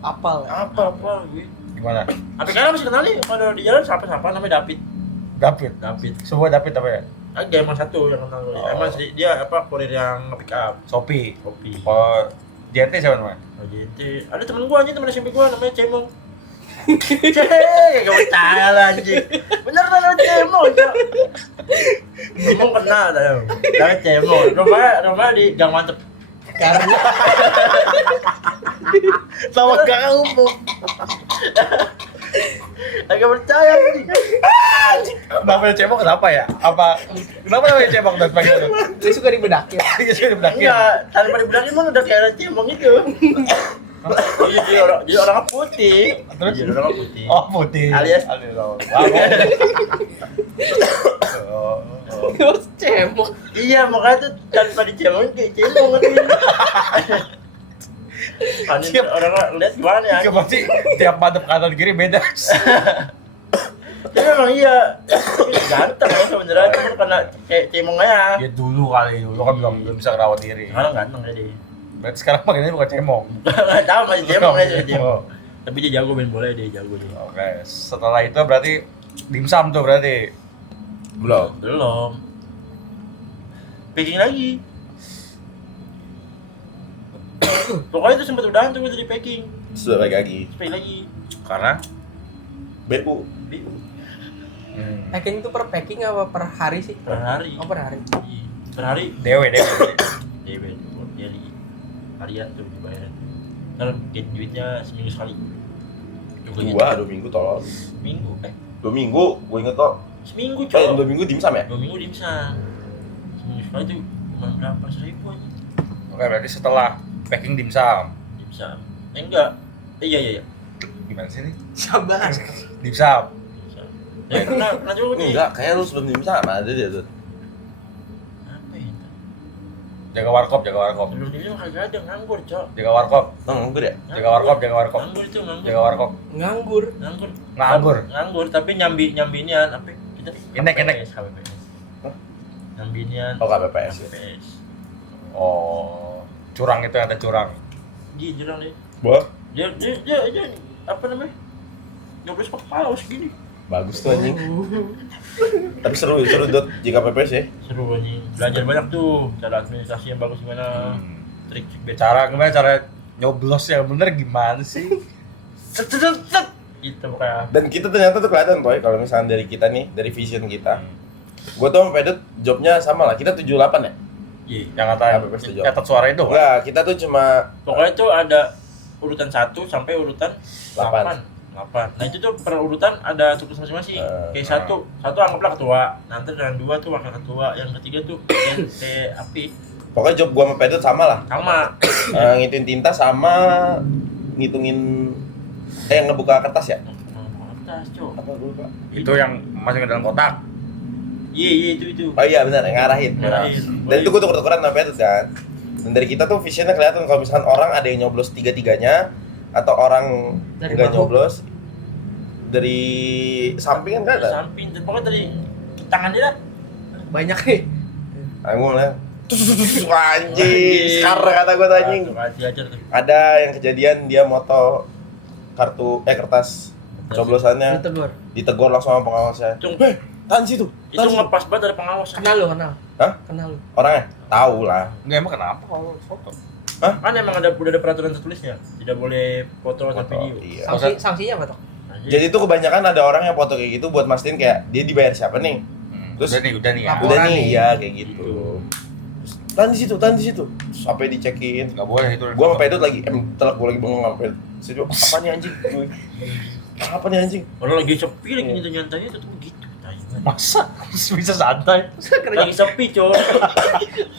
Apal. apa gue. Gimana? Tapi sekarang masih kenal nih, kalau di jalan siapa namanya David. David. Semua David apa ya? Ada emang satu yang kenal gue. Oh. Emang dia apa kurir yang nge-pick up. Shopee. Shopee. Oh, JT siapa namanya? Oh, GNT. Ada temen gua anjing, temen SMP gua namanya Cemong. Gak percaya lah anjing. Bener namanya Cemong, Cok. Cemong kenal tau. Namanya Cemong. Rumahnya di Gang Mantep. Karena Sama gak umum. Gak percaya anjing. Namanya cebok kenapa ya? Kenapa namanya cebok dan panggil itu? dia suka dibedakin. Dia sudah dibedakin. Enggak, tanpa dibilangin mah udah kayak Cemong itu. Dia orang putih. Terus? Dia orang putih. Oh, putih. Alias- oh. Terus cemok. Iya, makanya tuh tanpa dicemongin kayak Cemong kan. Anjing orang lihat gimana ya? Iya, pasti tiap madep kanan kiri beda. Tapi memang iya, ganteng ya sebenarnya, cuma karena kayak Cemong aja. Ya dulu kan belum bisa kerawat diri. Sekarang ganteng ya dia. Berarti sekarang panggilnya bukan cemong. Nggak tahu masih Cemong aja Oh. Cemong. Tapi dia jago main bola, dia jago dia. Oke, setelah itu berarti dimsum tuh berarti. Belum. Packing lagi. Pokoknya itu sempat udahan tuh dari packing. Sudah lagi. Packing lagi. Karena BU. BU. Packing itu per packing apa per hari sih? Per hari. Oh per hari. Iya. Per hari. dewe. DB dia di harian tuh dibayar. Ntar get duitnya seminggu sekali. Juga gitu. 2 minggu tolong. Minggu 2 minggu, gue inget kok. seminggu 2 cowok. minggu dimsum ya? 2 minggu dimsum. Seminggu sekali tuh cuma berapa 1.000 aja. Oke, berarti setelah packing dimsum. Dimsum. Enggak. Iya. Gimana sih nih? Sabar. Dimsum. Dimsum. Ya kena juga nih. Enggak, kayak lu sebelum dimsum ada dia tuh. Apa ya? Jaga warkop. Sebelum dimsum kagak ada nganggur, Cok. Jaga warkop. Nganggur ya? Jaga warkop. Nganggur itu nganggur. Jaga warkop. Nganggur. Nganggur. Nganggur tapi nyambi inian apa? Kita Inek. KPPS. Nyambi inian. Oh, KPPS. KPPS. Oh, curang itu ada curang. Dia jurang deh. Wah, Dia apa namanya? Nyoblos kepala segini. bagus tuh anjing. Tapi seru Dot jika PPS ya. Seru anjing. Belajar banyak tuh cara administrasi yang bagus gimana. Trik-trik biasa. Gimana cara nyoblos yang bener gimana sih? Set. Itu pokoknya. Dan kita ternyata tuh kelihatan Toy kalau misalnya dari kita nih, dari vision kita. Gua tuh sama Pedot jobnya sama lah. Kita 78 ya? Iya. Yang kata KPPS tuh catat suara itu kan? Enggak, kita tuh cuma Pokoknya tuh ada urutan 1 sampai urutan 8. 8. Nah itu tuh per urutan ada tugas masing-masing. Kayak satu anggaplah ketua. Nanti yang 2 tuh wakil ketua, yang ketiga tuh kayak api. Pokoknya job gua sama Pedot sama lah. Sama. Ngitungin tinta sama ngitungin yang ngebuka kertas ya? Kertas, Cok. Apa gua lupa? Itu yang masuk ke dalam kotak. Iya itu. Oh iya benar, yang ngarahin. Ngarahin. Dan itu gua tuker-tukeran sama Pedot kan. Dan dari kita tuh visionnya kelihatan kalau misalkan orang ada yang nyoblos 3-3-nya atau orang Dari enggak bahu. nyoblos dari samping kan Dari kelihatan. samping, pokoknya dari tangan dia lah. Banyak nih. Aku mulai anjing, sekarang kata gua tuh anjing. Diajar tuh. Ada yang kejadian dia moto kertas coblosannya Ditegur. ditegur langsung sama pengawasnya. Cung. Tahan situ. Itu ngepas banget dari pengawas. Kenal lu, kenal. Hah? Kenal lu. Orangnya? Tahu lah. Enggak emang kenapa kalau foto? Kan emang udah ada peraturan tertulisnya, tidak boleh foto atau Foto, video. iya. Sanksinya apa tuh? Anjing. Jadi tuh kebanyakan ada orang yang foto kayak gitu buat mastiin kayak dia dibayar siapa nih. Terus udah nih ya. Laporan udah nih nih. ya kayak gitu. Tahan di situ. Terus sampai dicekin. Enggak boleh itu. Gua sama Pedot lagi telak gua lagi bengong sama Pedot. Saya apa nih anjing? Apa nih anjing? Orang lagi sepi lagi nyantai-nyantai itu tuh begitu. Masa bisa santai? Lagi sepi, Cok.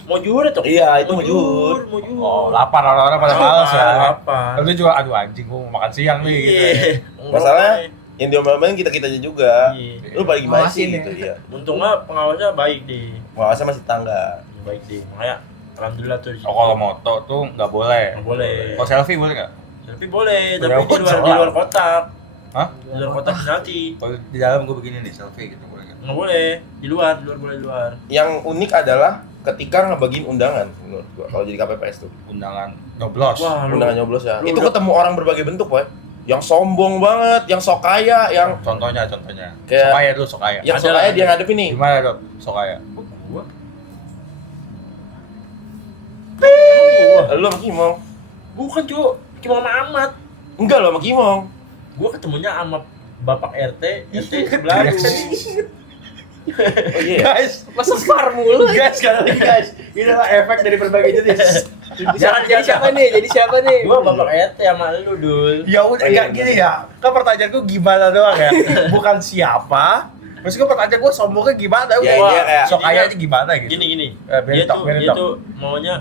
Mau juhur tuh? Iya, itu mau juhur. Mau juhur. Oh, lapar orang-orang pada malas ya. Lapar. Lalu juga aduh anjing gua mau makan siang nih gitu. Iya. Masalahnya yang diomelin kita-kitanya juga. Iya. Lu pada gimana sih Ngawasin gitu ya. Untungnya pengawasnya baik deh. Pengawasnya masih tangga. Baik deh. Makanya alhamdulillah tuh. Oh, kalau moto tuh nggak boleh. Nggak boleh. Kalau selfie boleh nggak? Tapi boleh, Ya, tapi di luar kotak. Hah? Di luar kotak penalti. Kalau di dalam gua begini nih selfie gitu boleh nggak? Nggak boleh. Di luar boleh di luar. Yang unik adalah ketika ngebagiin undangan menurut gua kalau jadi KPPS tuh. Undangan nyoblos. Wah, lu. Undangan nyoblos ya. Lu Itu udah- ketemu orang berbagai bentuk, Boy. Yang sombong banget, yang sok kaya, yang Contohnya. Kayak- Sokaya dulu Sokaya. yang sok Ada kaya lah, dia ada. ngadepin nih. Gimana dong Sokaya? Gua. Lu sama Kimong. Bukan, Cuk. Cuma sama Ahmad. Enggak lo sama Kimong. Gua ketemunya sama Bapak RT sebelah lu. Oh iya. Guys, Masa far mulu? guys sekali lagi guys. Ini adalah efek dari berbagai jenis. Jadi siapa nih? Jadi siapa nih? Gua Bapak RT sama lu, Dul. Ya udah Oh, iya, enggak gini ya. Kan pertanyaanku gimana doang ya. Bukan siapa. Terus gue pertanyaan gue sombongnya gimana? Ya, Udah. dia kayak- Sokaya aja gimana gitu. Gini. biar Dia top, tuh biar dia top. tuh maunya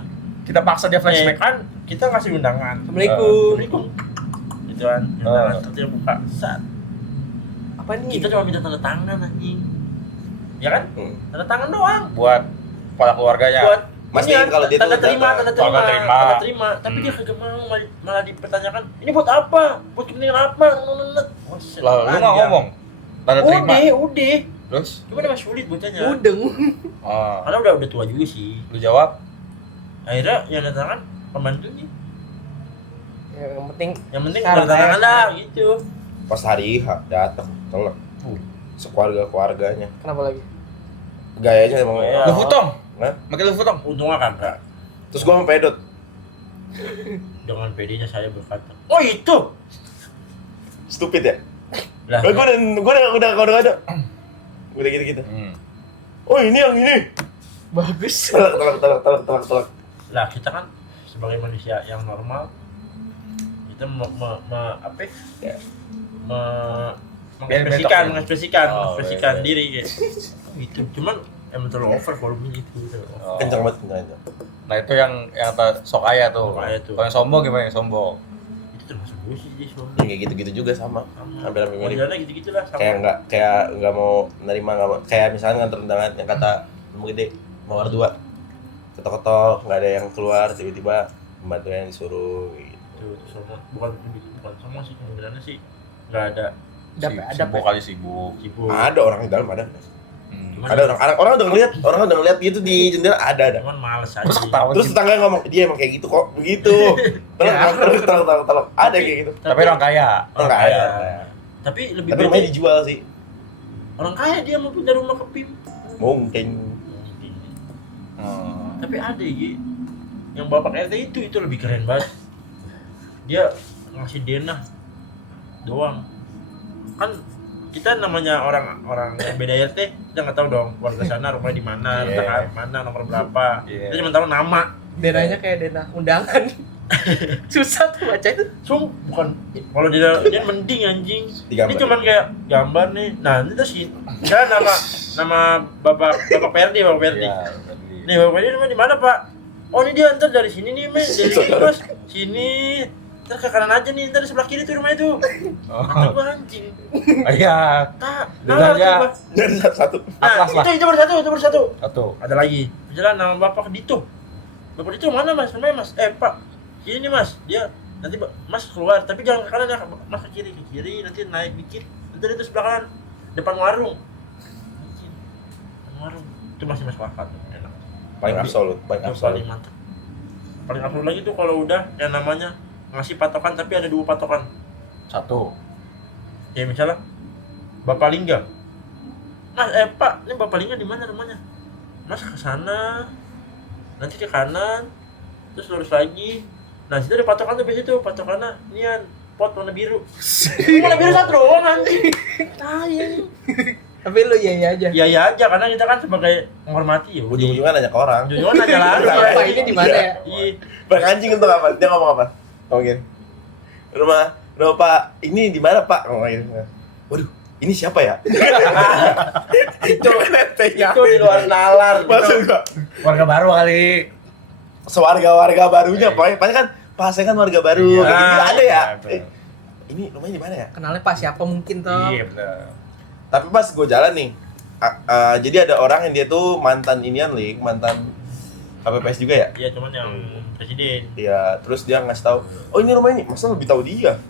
Kita paksa dia flashback. kan kita ngasih undangan. Assalamualaikum. Gitu kan. Undangan terus dia buka. Sat. Apa nih? Kita cuma minta tanda tangan anjing. Ya kan? Hmm. Tanda tangan doang. Buat kepala keluarganya. Buat Mastiin ini, kalau dia tuh tanda terima, datang. tanda terima. Tapi Hmm. dia kagak mau malah dipertanyakan. Ini buat apa? Buat kepentingan apa? Oh, shit, Lah, lu nggak panjang. ngomong. Tanda terima. Udah. Terus? Cuma dia masih sulit bocahnya. Udeng. Oh, Karena udah tua juga sih. lu jawab. Akhirnya yang tanda tangan pembantunya. Ya, yang penting Yang penting Sekarang tanda tangan aja. lah gitu. Pas hari H datang, telat. Sekeluarga-keluarganya. kenapa lagi? Gayanya emang. Iya. Lu futong. Hah? Makin lu futong. Untungnya kagak. Terus gua sama pedot. Dengan PD-nya saya berkata, "Oh, itu." Stupid ya? Lah, Gua udah udah gitu-gitu. Oh, ini yang ini. Bagus. Telak. lah kita kan sebagai manusia yang normal kita apa ya? mengekspresikan iya. diri kayak gitu. Cuman emang terlalu over volumenya itu gitu. Oh. Kencang banget kencang. Nah itu yang Sokaya tuh. Sokaya tuh. Kalau yang sombong gimana yang sombong? Itu termasuk gue sih dia suami. Kayak gitu-gitu juga sama. Hampir-hampir mirip. Modelnya gitu-gitu lah sama. Kayak nggak mau nerima, nggak mau, kayak misalnya nganter undangan yang kata mau gede mau dua ketok-ketok nggak ada yang keluar, tiba-tiba pembantunya yang disuruh gitu. Tuh, sama bukan sama sih modelannya sih nggak ada Sibuk kali sibuk. sibuk. Ada orang di dalam ada. Cuman- Ada orang udah ngeliat gitu di jendela ada. Cuman males aja. Terus ketawa Terus tetangga ngomong dia emang kayak gitu kok begitu. Tolong ada kayak gitu. Tapi orang kaya. Orang kaya. Tapi lebih Tapi rumahnya dijual sih. orang kaya dia mau punya rumah ke PIM. Mungkin. Tapi ada Gi, yang bapak RT itu lebih keren banget. Dia ngasih denah doang. Kan kita namanya orang yang beda RT, kita nggak tahu dong warga sana rumahnya di mana, Iya. letak mana, nomor berapa. Iya. Kita cuma tahu nama. Denanya kayak dena undangan. Susah tuh baca itu. Bukan kalau dia mending anjing. Digambar. Ini cuman kayak gambar nih. Nah, ini tuh sih. Misalnya nama Bapak Perdi. Iya. Nih, Bapak Perdi rumah di mana, Pak? Oh, ini dia ntar dari sini nih, Mas. Dari sini, Mas. Sini. Ntar ke kanan aja nih, ntar di sebelah kiri tuh rumah itu. Kata gua anjing. Iya. Tak, Denahnya Dari satu. Atlas lah. Itu baru satu. Satu. Ada lagi. Misalnya nama Bapak Dito. Bapak Dito mana, Mas? Namanya, Mas. Pak. Sini, Mas. Dia nanti Mas keluar, tapi jangan ke kanan ya, Mas ke kiri, nanti naik dikit. Nanti itu sebelah kanan, depan warung. Anjing. Depan warung. Itu masih masuk akal tuh, enak. Paling absolut, paling Itu absolut. paling mantap. Paling absolut lagi tuh kalau udah yang namanya ngasih patokan tapi ada 2 patokan. Satu. Ya misalnya Bapak Lingga. Mas, Pak, ini Bapak Lingga di mana rumahnya? Mas ke sana. Nanti ke kanan. Terus lurus lagi. Nah, situ ada patokan tuh, biasa tuh patokannya nian pot warna biru. Warna biru satu doang anjing. Tai. Tapi lu iya aja. Ya ya aja karena kita kan sebagai menghormati ya. Ujung-ujungnya nanya ke orang. Ujung-ujungnya nanya lagi. Bapak ini di mana ya? Iya. Bang anjing untuk apa? Dia ngomong apa? Ngomong gini. Rumah Pak, ini di mana Pak? Ngomong gini. Waduh, ini siapa ya? Itu RT-nya. itu di luar nalar. Maksud gua Warga baru kali. sewarga-warga barunya, pokoknya kan pasnya kan warga baru. Iya. Kayak gitu ada ya. Betul. Ini rumahnya di mana ya? Kenalnya Pak siapa mungkin toh. Iya benar. Tapi pas gue jalan nih, jadi ada orang yang dia tuh mantan inian lik, mantan KPPS juga ya? Iya, cuman yang presiden. Iya, terus dia ngasih tahu, oh ini rumah ini, masa lebih tahu dia?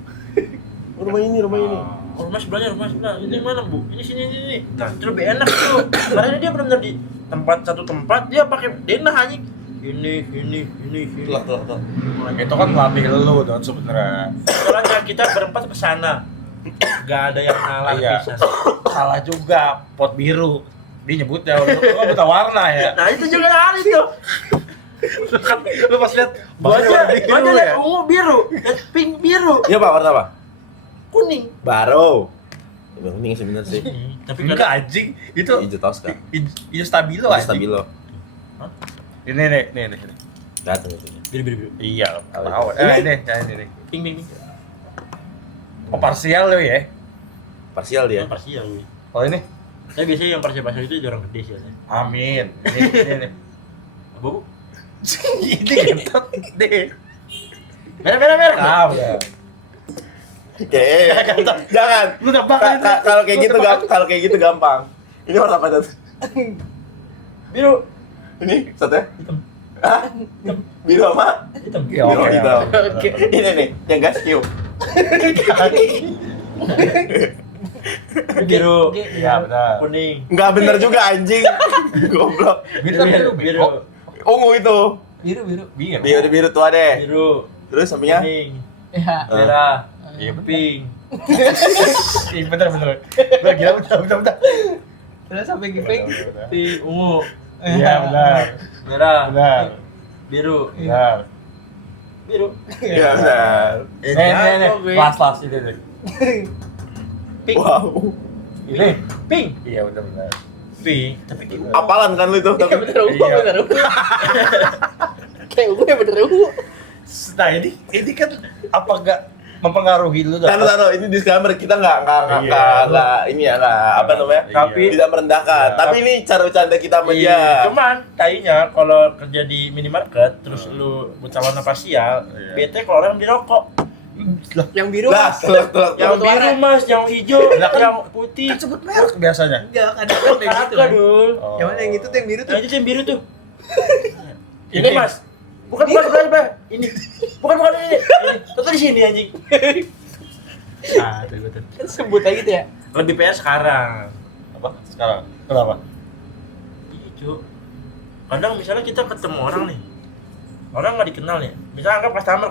Oh, rumah ini. Oh, rumah sebelah. Ini mana, Bu? Ini sini. Nah, itu lebih enak tuh. Karena dia benar-benar di satu tempat dia pakai denah anjing. Ini. Telak. Itu kan melatih lu dong sebenarnya. Soalnya kita berempat ke sana. Gak ada yang nalar Iya. bisa. Salah juga pot biru. Dia nyebutnya lu kan buta warna ya. Nah, itu juga hal itu. Lu pas lihat Gua aja biru lihat ungu biru, lihat pink biru, Iya Pak, warna apa? kuning. Baro. Udah kuning sebenarnya sih. Tapi Enggak anjing, itu Hijau Tosca. hijau stabilo Hijau anjing. Stabilo. Ini nih. Datang itu. biru. Iya, Oh, tahu. Ini. Pink. Oh, parsial lu ya. Parsial dia. Yang parsial. Wi. Oh ini. Tapi biasanya yang parsial itu jarang gede sih. Amin. Ini. Apa, Bu? Ini gentot deh. Merah. Ah, udah. Jangan. Lu udah bakal itu. Kalau kayak gitu gampang. Ini warna apa tuh? Biru. Ini satunya? Hah? Biru sama? Hitam. Ya, Biru oke. hitam. Oke. Ini nih, yang gas Q. Biru. Iya, benar. Kuning. Enggak bener juga anjing. Goblok. Biru. Ungu itu. Biru. Biru tua deh. Biru. Terus sampingnya? Kuning. Ya. Merah. Iya, Pink. Iya, benar. Udah gila, udah. Terus sampai gipeng. Pink. Ungu. Iya, benar. Merah. Benar. Biru. Benar. Biru. Iya benar. Nih. Las ini deh. Pink. Wow. Ini. Pink. Iya, benar. Pink. Tapi Apalan kan lu itu? Iya bener ungu. Kayak gue bener ungu. Nah, ini kan apa enggak mempengaruhi lu dah? Taruh, ini disclaimer kita nggak ini ya nggak apa namanya? Tapi- tidak merendahkan. Iya. Tapi ini cara bercanda kita sama Iya, dia. cuman kayaknya kalau kerja di minimarket terus lu buta warna parsial, Iya. bete kalau orang beli rokok. Yang biru Lah, Mas. telak. Yang Rokok biru warna. Mas, yang hijau, Lah, kan- yang putih. Kan sebut merek biasanya. Enggak, kadang kan yang gitu. Kagak dul. Oh. Yang mana yang itu tuh yang biru tuh? Yang itu yang biru tuh. Ini Ini. Mas. Bukan sebelah, Pak. Ini. Bukan ini. Tuh di sini anjing. Ah, tuh. Kan sebut aja gitu ya. Lebih PR sekarang. Apa? Sekarang. Kenapa? Iya, Cuk. Kadang misalnya kita ketemu orang nih. Orang nggak dikenal nih. Misalnya anggap customer.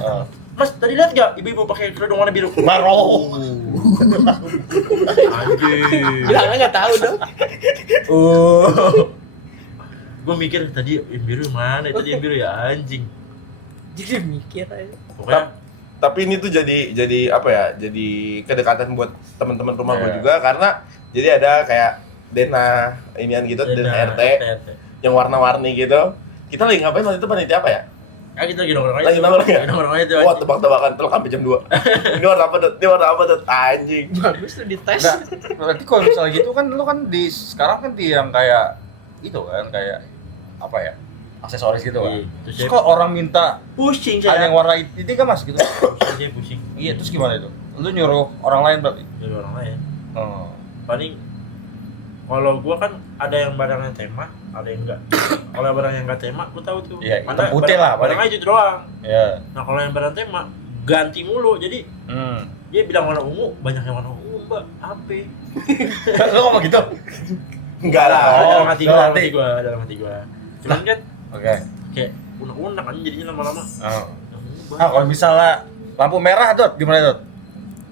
Oh. Mas, tadi lihat gak ibu-ibu pakai kerudung warna biru? Baro. Anjing. Bilangnya enggak tahu dong. Gue mikir tadi yang biru mana? Tadi yang biru ya anjing. Jadi mikir aja. Pokoknya Tapi ini tuh jadi apa ya? Jadi kedekatan buat teman-teman rumah gue Iya. juga karena jadi ada kayak denah inian gitu, denah RT yang warna-warni gitu. Kita lagi ngapain waktu itu panitia apa ya? Ah, kita lagi nongkrong aja. Lagi nongkrong ya? Lagi nongkrong aja tuh. Wah, anjing. tebak-tebakan telak sampai jam 2. Ini warna apa tuh? Ini warna apa tuh? Anjing. Bagus tuh dites. Nah, berarti kalau misalnya gitu kan lu kan di sekarang kan di yang kayak itu kan kayak apa ya? Aksesoris gitu kan. Iya, terus Terus saya kok orang minta pusing ada saya. yang warna itu kan Mas gitu. Pusing, saya pusing. Iya, terus gimana itu? Lu nyuruh orang lain berarti? Dari orang lain. Oh. Paling kalau gua kan ada yang barangnya tema, ada yang enggak. Kalau barang yang enggak tema, gua tahu tuh. Iya, Mana hitam putih lah, barang paling. aja itu doang. Ya. Nah, kalau yang barang tema ganti mulu. Jadi dia bilang warna ungu, banyak yang warna ungu, Mbak. Apa? Lu ngomong gitu? Enggak lah. Dalam hati dalam gua, hati. dalam hati gua. Cuman kan Oke. kayak unek-unek kan jadinya lama-lama. Oh. Yang ungu Ah, banyak. kalau misalnya lampu merah tuh gimana tuh?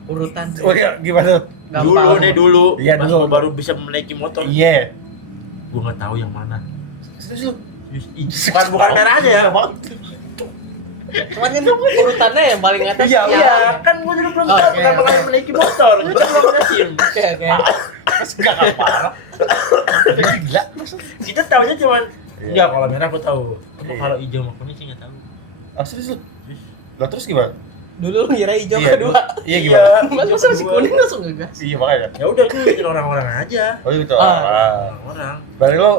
Urutan. Oh iya, gimana tuh? Dulu. Iya, Pas dulu. gua baru bisa menaiki motor. Iya. Gua nggak tahu yang mana. Serius lu? Bukan merahnya ya. Cuman kan urutannya yang paling atas. Iya, yang- Iya, kan gua dulu belum Oke, tahu pertama oke. kali menaiki motor. Gua cuma ngeliatin. Oke, oke. Enggak parah. Gila. Kita tahunya cuman Iya. enggak kalau merah gua tahu. Cuma Iya. kalau hijau sama kuning sih enggak tahu. Ah, serius lu? Terus Lah terus gimana? Dulu lu ngira hijau Iya, kedua. Iya gimana? Masa masih kuning langsung ngegas. Iya makanya. Ya udah gue ikutin orang-orang aja. Oh gitu. Orang-orang. Berarti lo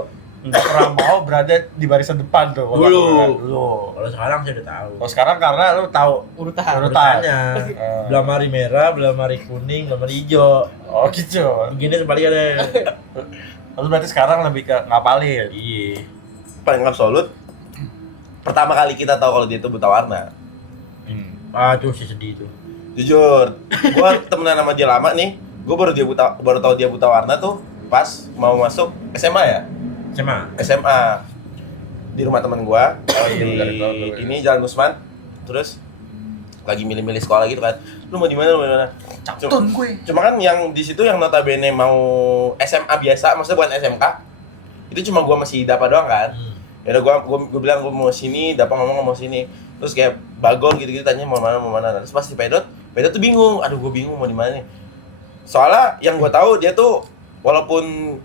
nggak pernah mau berada di barisan depan tuh. kalau Dulu. Dulu. Kalau sekarang saya udah tahu. Kalau sekarang karena lo tahu Urutan. Urutannya. Eh. Belum hari merah, belum hari kuning, belum hari hijau. Oh gitu. Begini sebaliknya. Lalu berarti sekarang lebih ke ngapalin. Iya. Paling absolut pertama kali kita tahu kalau dia itu buta warna. Aduh sih sedih itu. Jujur, gua temenan sama dia lama nih. Gua baru tahu dia buta warna tuh pas mau masuk SMA ya. Cuma SMA di rumah teman gua iya, di dari tahun dulu, ini Jalan Usman. Terus lagi milih-milih sekolah gitu kan. Lu mau di mana? Captun gue. Cuma kan yang di situ yang notabene mau SMA biasa, maksudnya bukan SMK. Itu cuma gua masih Dapa doang kan. Ya udah gua bilang gua mau sini, Dapa ngomong mau sini. Terus kayak Bagong gitu-gitu tanya mau mana. Terus pas di Pedot tuh bingung. Aduh, gua bingung mau di mana nih. Soalnya yang gua tahu dia tuh walaupun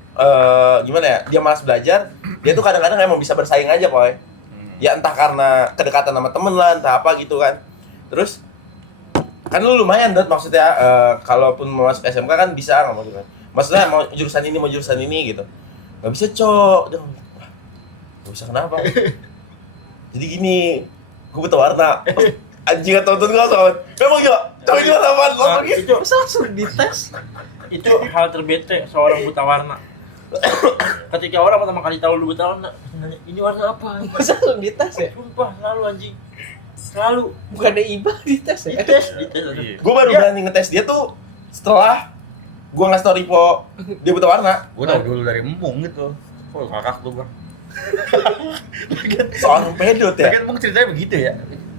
gimana ya, dia malas belajar, dia tuh kadang-kadang emang bisa bersaing aja, Koy. Ya entah karena kedekatan sama temen lah, entah apa gitu kan. Terus kan lu lumayan Dot, maksudnya kalaupun mau masuk SMK kan bisa ngomong gitu kan. Maksudnya mau jurusan ini gitu. Gak bisa, Cok. Dia ngomong, "Wah, gak bisa kenapa?" Jadi gini, gue buta warna. Anjing gak tonton gak sobat. Memang gak? Coba gimana apaan? Nah, itu Masa langsung dites? itu hal terbete seorang buta warna. Ketika orang pertama kali tahu lu buta warna, nanya, ini warna apa? Masa langsung dites ya? Sumpah, selalu anjing. Selalu Bukannya IBA dites ya? dites. Gue baru berani ngetes dia tuh setelah gue ngasih tau Ripo dia buta warna. Gue tau dulu dari Empung gitu. Oh kakak tuh bang. Seorang pedot ya. Kan Empung ceritanya begitu ya.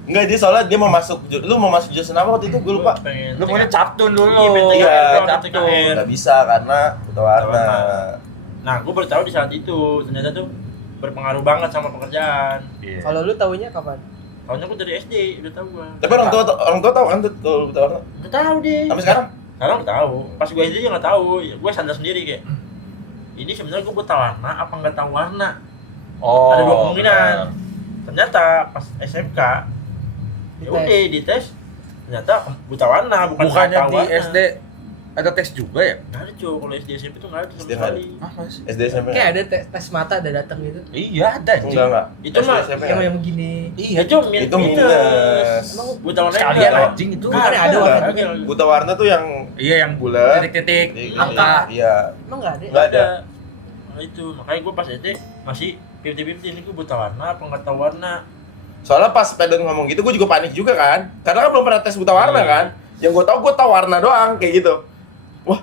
Enggak, dia soalnya dia mau masuk, lu mau masuk jurusan apa waktu itu? Gue lupa. Lu maunya captun dulu. Iya, pengen Iya, captun. Gak bisa karena buta warna. Nah, gue baru tahu di saat itu ternyata tuh berpengaruh banget sama pekerjaan. Iya. Kalau lu taunya kapan? Soalnya gue dari SD udah tahu gua. Tapi orang tua tahu kan tuh kalau buta warna. Udah tahu deh. Sampai sekarang? Sekarang udah tahu. Pas gue SD juga nggak tahu. Gue sadar sendiri kayak ini sebenarnya gue buta warna apa nggak tahu warna. Oh. Ada dua kemungkinan. Ternyata pas SMK ya Dites. udah dites ternyata buta warna bukannya Bukannya tahu di warna. SD ada tes juga ya? Nggak ada cuy, kalau SD SMP tuh nggak ada sama SD nggak sekali. Apa sih? SD SMP. Kayak ada tes mata ada datang gitu. Iya ada anjing. Enggak. Itu SD, mah SMP Yang nggak? yang begini. Iya cuy, Itu minus. Emang buta warna Sekalian anjing itu. Bukan ada warnanya. Buta warna tuh yang Iya yang bulat. titik-titik Angka. Iya. Emang enggak ada? Nggak ada. Nah, itu makanya gue pas SD masih 50-50 ini gue buta warna apa nggak tahu warna. Soalnya pas Pedon ngomong gitu, gue juga panik juga kan. Karena kan belum pernah tes buta warna Iya. kan. Yang gue tahu warna doang kayak gitu. Wah,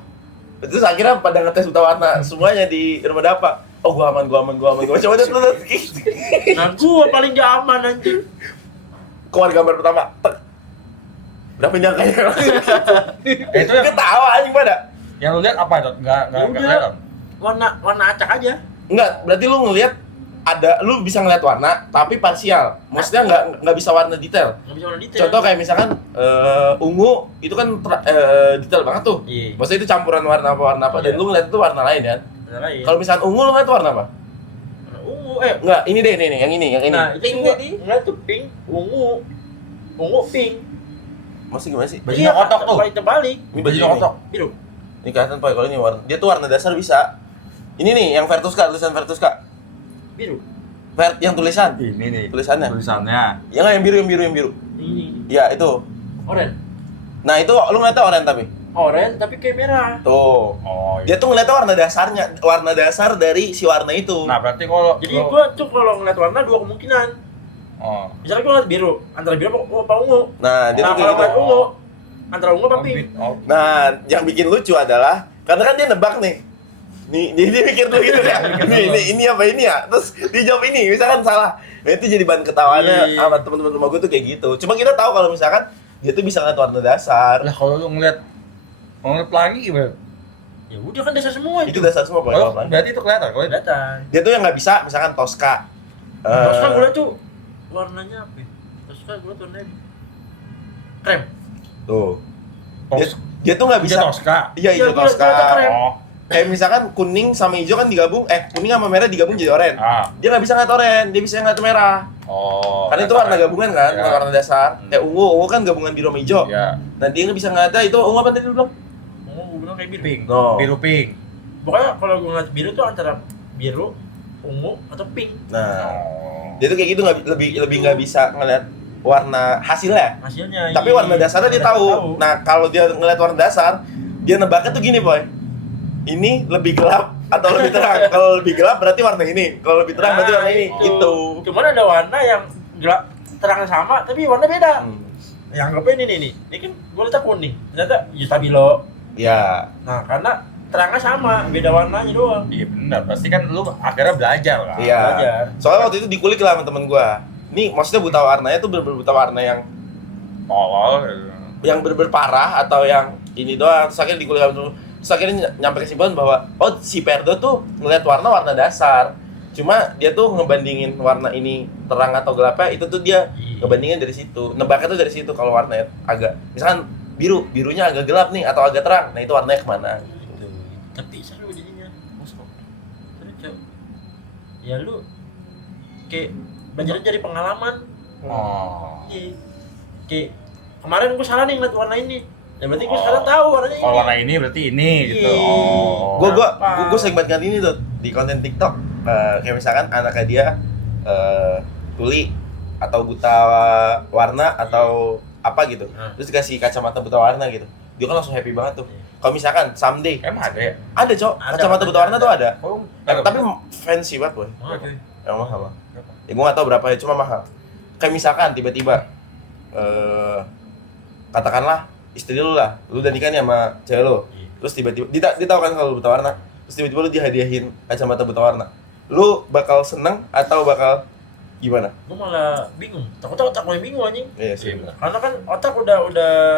terus akhirnya pada ngetes buta warna semuanya di rumah Dapa. Oh, gua aman. Gua coba deh lu. Nah gue paling gak aman anjing. Keluar gambar pertama. Tek. Berapa ini angkanya? Itu yang, Ketawa anjing pada. yang lu lihat apa itu? Enggak Ya udah. kelihatan. Warna acak aja. Enggak, berarti lu ngelihat lu bisa ngeliat warna tapi parsial. Maksudnya nggak bisa warna detail. Nggak bisa warna detail. Contoh kayak misalkan ungu itu kan detail banget tuh. Iya. Maksudnya itu campuran warna apa dan Iya. lu ngeliat itu warna lain kan. Warna lain. Kalau misalkan ungu lu ngeliat warna apa? Warna ungu Enggak, ini deh, yang ini. Nah, itu Pink juga tadi. enggak tuh pink, ungu pink. Maksudnya gimana sih? Bajunya kotok tuh. Terbalik. Ini Baju kotok. Biru. Ini kelihatan Pak, kalau ini warna. Dia tuh warna dasar bisa. Ini nih yang Vertuska, tulisan Vertuska. Biru. Yang tulisan. Ini nih Tulisannya. tulisannya. Ya nggak yang biru. Ini Ya itu. oranye. Nah itu lu ngeliatnya oranye tapi. Oranye tapi kayak merah. Tuh. Oh Dia tuh ngeliatnya warna dasar dari si warna itu. Nah berarti kalau Jadi gua tuh kalau ngeliat warna dua kemungkinan. oh. Misalnya gua ngeliat biru, antara biru apa ungu. Nah dia tuh Nah, kayak kalau gitu. ngeliat ungu, antara ungu apa pink. Oh. Nah yang bikin lucu adalah karena kan dia nebak nih. Nih, dia mikir dulu gitu ya. Ini apa ini ya? Terus dia jawab ini, misalkan salah. Nah, itu jadi bahan ketawaannya Iya. sama teman-teman rumah gue tuh kayak gitu. Cuma kita tahu kalau misalkan dia tuh bisa ngeliat warna dasar. Lah kalau lu ngeliat pelangi gimana? Ya udah kan dasar semua Itu dasar semua Oh, pokoknya. Pan. berarti itu kelihatan kalau itu. kelihatan. Dia tuh yang nggak bisa, misalkan Tosca. Terus kan gua tuh warnanya apa? Ya? Terus kan gua tuh warnanya krem. Tuh. Tos- Dia tuh nggak bisa. Dia Tosca. Iya itu Iya, gua Tosca. liat krem. Oh. kayak misalkan kuning sama hijau kan digabung, kuning sama merah digabung jadi oranye. Dia nggak bisa ngeliat oranye, dia bisa ngeliat merah. Oh. Karena itu warna gabungan kan, Ya. bukan warna dasar. Kayak ungu kan gabungan biru sama hijau. Ya. Nah dia nggak bisa ngeliatnya itu ungu apa tadi lu bilang? Oh, gue bilang kayak biru. Pink. No. Biru pink. Pokoknya kalau gue ngeliat biru tuh antara biru, ungu, atau pink Nah, Oh. dia tuh kayak gitu lebih nggak bisa ngeliat warna hasilnya. hasilnya. Tapi iya. warna dasarnya dia tahu. Nah kalau dia ngeliat warna dasar, dia nebaknya tuh gini boy. Ini lebih gelap atau lebih terang. Kalau lebih gelap berarti warna ini. Kalau lebih terang berarti warna ini. itu. Gitu. Cuman ada warna yang gelap terang sama tapi warna beda. Hmm. Yang anggapnya ini kan gue letak kuning, ternyata stabilo. Ya. Nah karena terangnya sama, beda warnanya doang. Iya benar, pasti kan lu akhirnya belajar kan. Iya. Belajar. Soalnya waktu itu dikulik lah sama temen gua. Nih maksudnya buta warnanya tuh bener-bener buta warna yang Tolol. bener-bener parah atau yang ini doang. Terus akhirnya dikulik sama temen. Terus akhirnya nyampe kesimpulan bahwa si Perdo tuh ngeliat warna dasar. Cuma dia tuh ngebandingin warna ini terang atau gelapnya itu tuh dia Iya. ngebandingin dari situ. Nebaknya tuh dari situ kalau warnanya agak misalkan birunya agak gelap nih atau agak terang. Nah itu warnanya kemana? Gitu. Tapi seru jadinya. Seru Cok. Ya lu kayak belajar dari pengalaman. Oh. Iya. Kayak kemarin gue salah nih ngeliat warna ini. Ya berarti gue sekarang tahu warnanya ini. Kalau warna ini berarti ini gitu. Iya. Oh. Gue sering banget ganti ini tuh di konten TikTok. Kayak misalkan anaknya dia tuli atau buta warna atau apa gitu. Terus dikasih kacamata buta warna gitu. Dia kan langsung happy banget tuh. Kalau misalkan someday Emang ada ya? ada cok, Ada, kacamata buta warna tuh ada. Oh, Tapi fancy banget boy. Oh, oke. Emang mahal. Ya gue gak tau berapa ya, cuma mahal. Kayak misalkan tiba-tiba katakanlah istri lu lah, lu udah nikah nih sama cewek lu. Iya. Terus tiba-tiba dia tahu kan kalau lu buta warna. Terus tiba-tiba lu dihadiahin kacamata buta warna. Lu bakal seneng atau bakal gimana? Gue malah bingung. Takutnya otak gue yang bingung anjing. Iya sih. Iya. Karena kan otak udah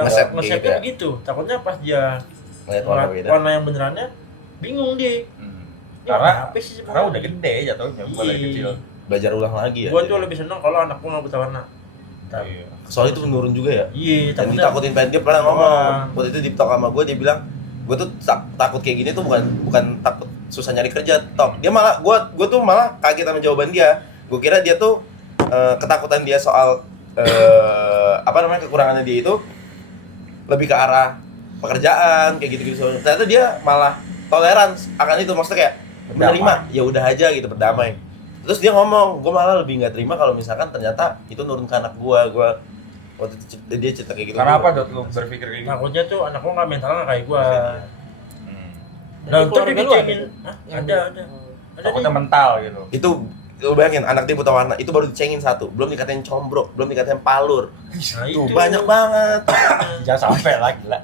Nge-set nge-set gitu ya. begitu. Takutnya pas dia Ngeliat warna ngeliat beda. warna yang benerannya bingung dia. Hmm. Ini Karena apa sih karena udah gede jatuhnya, bukan dari kecil. Belajar ulang lagi ya. Gue tuh lebih seneng kalau anak gue nggak buta warna. Iya. Soalnya itu menurun juga ya. Iya, Dan takutnya. ditakutin pengen dia pernah Doang. ngomong. Waktu itu di talk sama gue dia bilang, gue tuh takut kayak gini tuh bukan takut susah nyari kerja, tok. Dia malah gue tuh malah kaget sama jawaban dia. Gue kira dia tuh ketakutan dia soal kekurangannya dia itu lebih ke arah pekerjaan kayak gitu-gitu. Ternyata dia malah toleran akan itu, maksudnya kayak menerima, ya udah aja gitu, berdamai. Terus dia ngomong, gue malah lebih nggak terima kalau misalkan ternyata itu nurun ke anak gue waktu itu dia cerita kayak gitu. Karena apa Dot lu berpikir kayak gitu? Takutnya tuh anak gue nggak mentalnya kayak gue. Hmm. Nah, ntar dia keluarga lu ada dicengin. tuh? Hah? Yang Ada. gitu. Ada Takutnya nih. mental gitu. Itu lu bayangin, anak dia buta warna, itu baru dicengin satu, belum dikatain combro, belum dikatain palur. Nah, Tuh itu. banyak banget. Jangan sampai lah gila.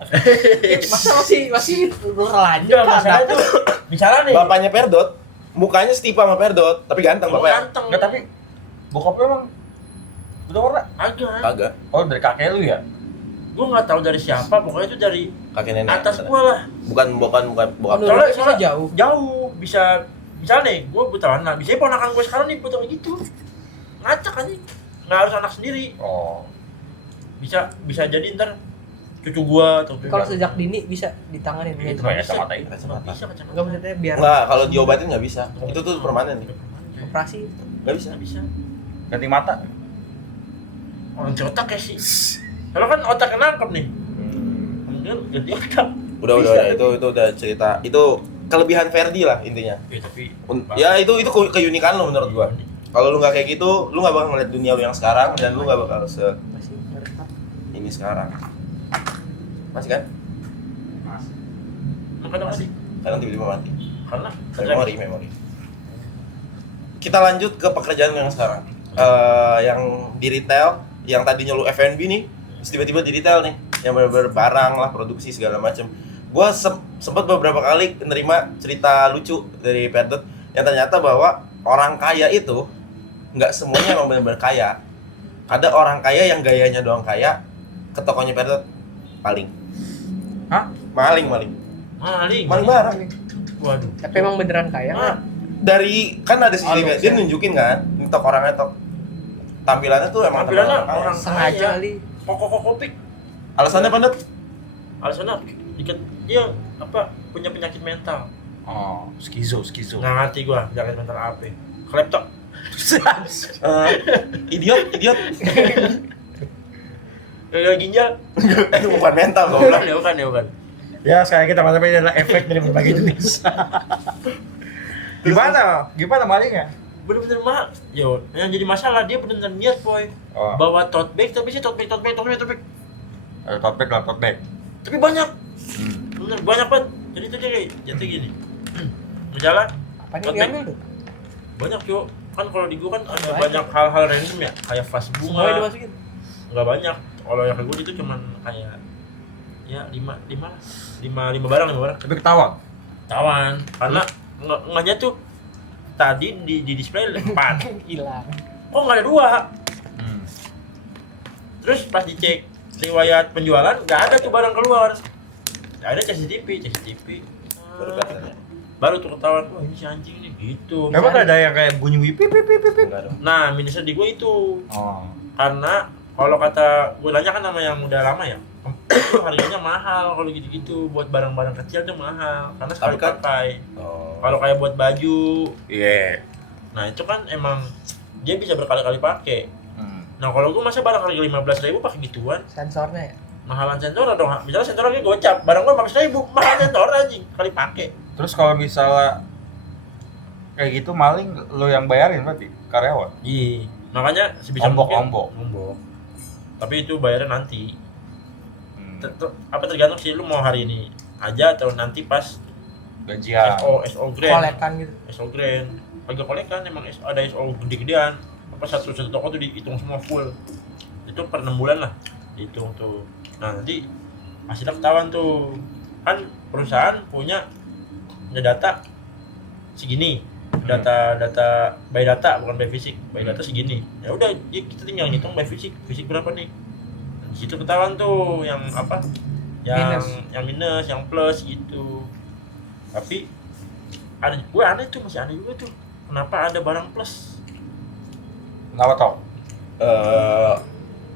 Masa masih berlanjut Enggak, masalahnya tuh misalnya nih. Bapaknya Perdot, mukanya setipe sama Perdot, tapi ganteng Emang bapaknya. ganteng. Enggak, tapi bokap lu emang udah warna? agak. Kagak, Oh, dari kakek lu ya? Gue nggak tahu dari siapa, pokoknya itu dari kakek nenek. atas gua lah. Bukan bokap. Soalnya- Menurutnya jauh. Jauh bisa misalnya nih, gue buta warna, bisa ponakan gue sekarang nih buta kayak gitu. Ngacak aja. Nggak harus anak sendiri. Oh. Bisa jadi ntar cucu gua atau Kalau sejak dini bisa ditanganin Itu gitu. kayak kacamata itu. Bisa kacamata. Enggak maksudnya biar Enggak, kalau diobatin nggak bisa. Itu tuh permanen nih. operasi. Nggak bisa. Nggak bisa. Ganti mata. Orang otak ya sih. Kalau kan otak nangkep nih. Kemudian ganti otak. Udah, Bisa, tapi- itu udah cerita. Itu kelebihan Ferdi lah intinya. Ya, tapi Ya itu keunikan lo menurut gua. Kalau lu nggak kayak gitu, lu nggak bakal ngeliat dunia lu yang sekarang dan lu nggak bakal Masih merekam. ini sekarang. Masih kan? Makanya masih. Sekarang tiba-tiba mati. Karena Memori. Kita lanjut ke pekerjaan yang sekarang. Yang di retail, yang tadinya lu F&B nih, terus tiba-tiba di retail nih, yang bener-bener barang lah, produksi segala macem. Gua sempat beberapa kali menerima cerita lucu dari Perdot yang ternyata bahwa orang kaya itu nggak semuanya emang bener-bener kaya. Ada orang kaya yang gayanya doang kaya, ke tokonya Perdot paling. Hah? Maling maling. barang. Waduh. Tapi emang beneran kaya Ah, nggak? Dari kan ada CCTV, dia nunjukin kan, ini tok orangnya tok. Tampilannya tuh emang Tampilannya tampilan orang Sengaja kaya. kali. Kokok-kokopik. Alasannya apa, Dot? Alasannya dikit dia punya penyakit mental. Oh, skizo. Nggak ngerti gua, jangan mental apa. Kleptok. Idiot. Gagal ginjal. Itu bukan mental kok. Bukan. Ya, sekarang kita mantap ini adalah efek dari berbagai jenis. Gimana malingnya? Bener-bener mahal. Yo, yang jadi masalah dia bener-bener niat, boy. Oh. Bawa tote bag, tapi sih tote bag. Ada tote bag. Tapi banyak. Bener banyak banget. Jadi tuh dia kayak jatuh gini. Misalnya Apa nih tote bag diambil tuh? banyak, yo. Kan kalau di gua kan ada banyak hal-hal random ya, kayak vas Semuanya bunga. dimasukin. Enggak banyak. Kalau yang kayak gua itu cuman kayak ya 5 barang. Tapi ketawa. Tawan. Karena enggaknya tuh tadi di display 4. Hilang. Kok enggak ada 2? Terus pas dicek riwayat penjualan nggak ada tuh barang keluar. Ada CCTV. Baru tuh ketahuan, wah ini si anjing nih gitu. Memang ada yang kayak bunyi pip. Enggak dong. Nah, minusnya di gue itu Oh. karena kalau kata gue nanya kan sama yang udah lama ya, itu harganya mahal kalau gitu-gitu buat barang-barang kecil tuh mahal karena sekali Tapi kan- pakai. Oh. Kalau kayak buat baju, Iya. nah itu kan emang dia bisa berkali-kali pakai. Nah kalau gue masa barang harga 15.000 pakai gituan, Sensornya ya. mahalan sensor dong. Misalnya sensor lagi gocap, barang gue 15.000, mahal sensor anjing kali pakai. Terus kalau misalnya kayak gitu maling lo yang bayarin berarti karyawan. Iya, makanya sebisa Ombok. mungkin. Tapi itu bayarnya nanti. Tergantung sih lu mau hari ini aja atau nanti pas Gajian. SO grand. Kolekan gitu. SO grand. Harga kolekan emang ada SO gede-gedean. Apa satu toko tuh dihitung semua full. Itu per 6 bulan lah dihitung tuh. Nah, nanti hasilnya ketahuan tuh. Kan perusahaan punya data segini. Data by data bukan by fisik. By data segini. Ya udah kita tinggal ngitung by fisik. Fisik berapa nih? Di situ ketahuan tuh yang apa? Yang minus, yang plus gitu. Tapi ada gue aneh tuh, masih aneh juga tuh. Kenapa ada barang plus? Kenapa tau?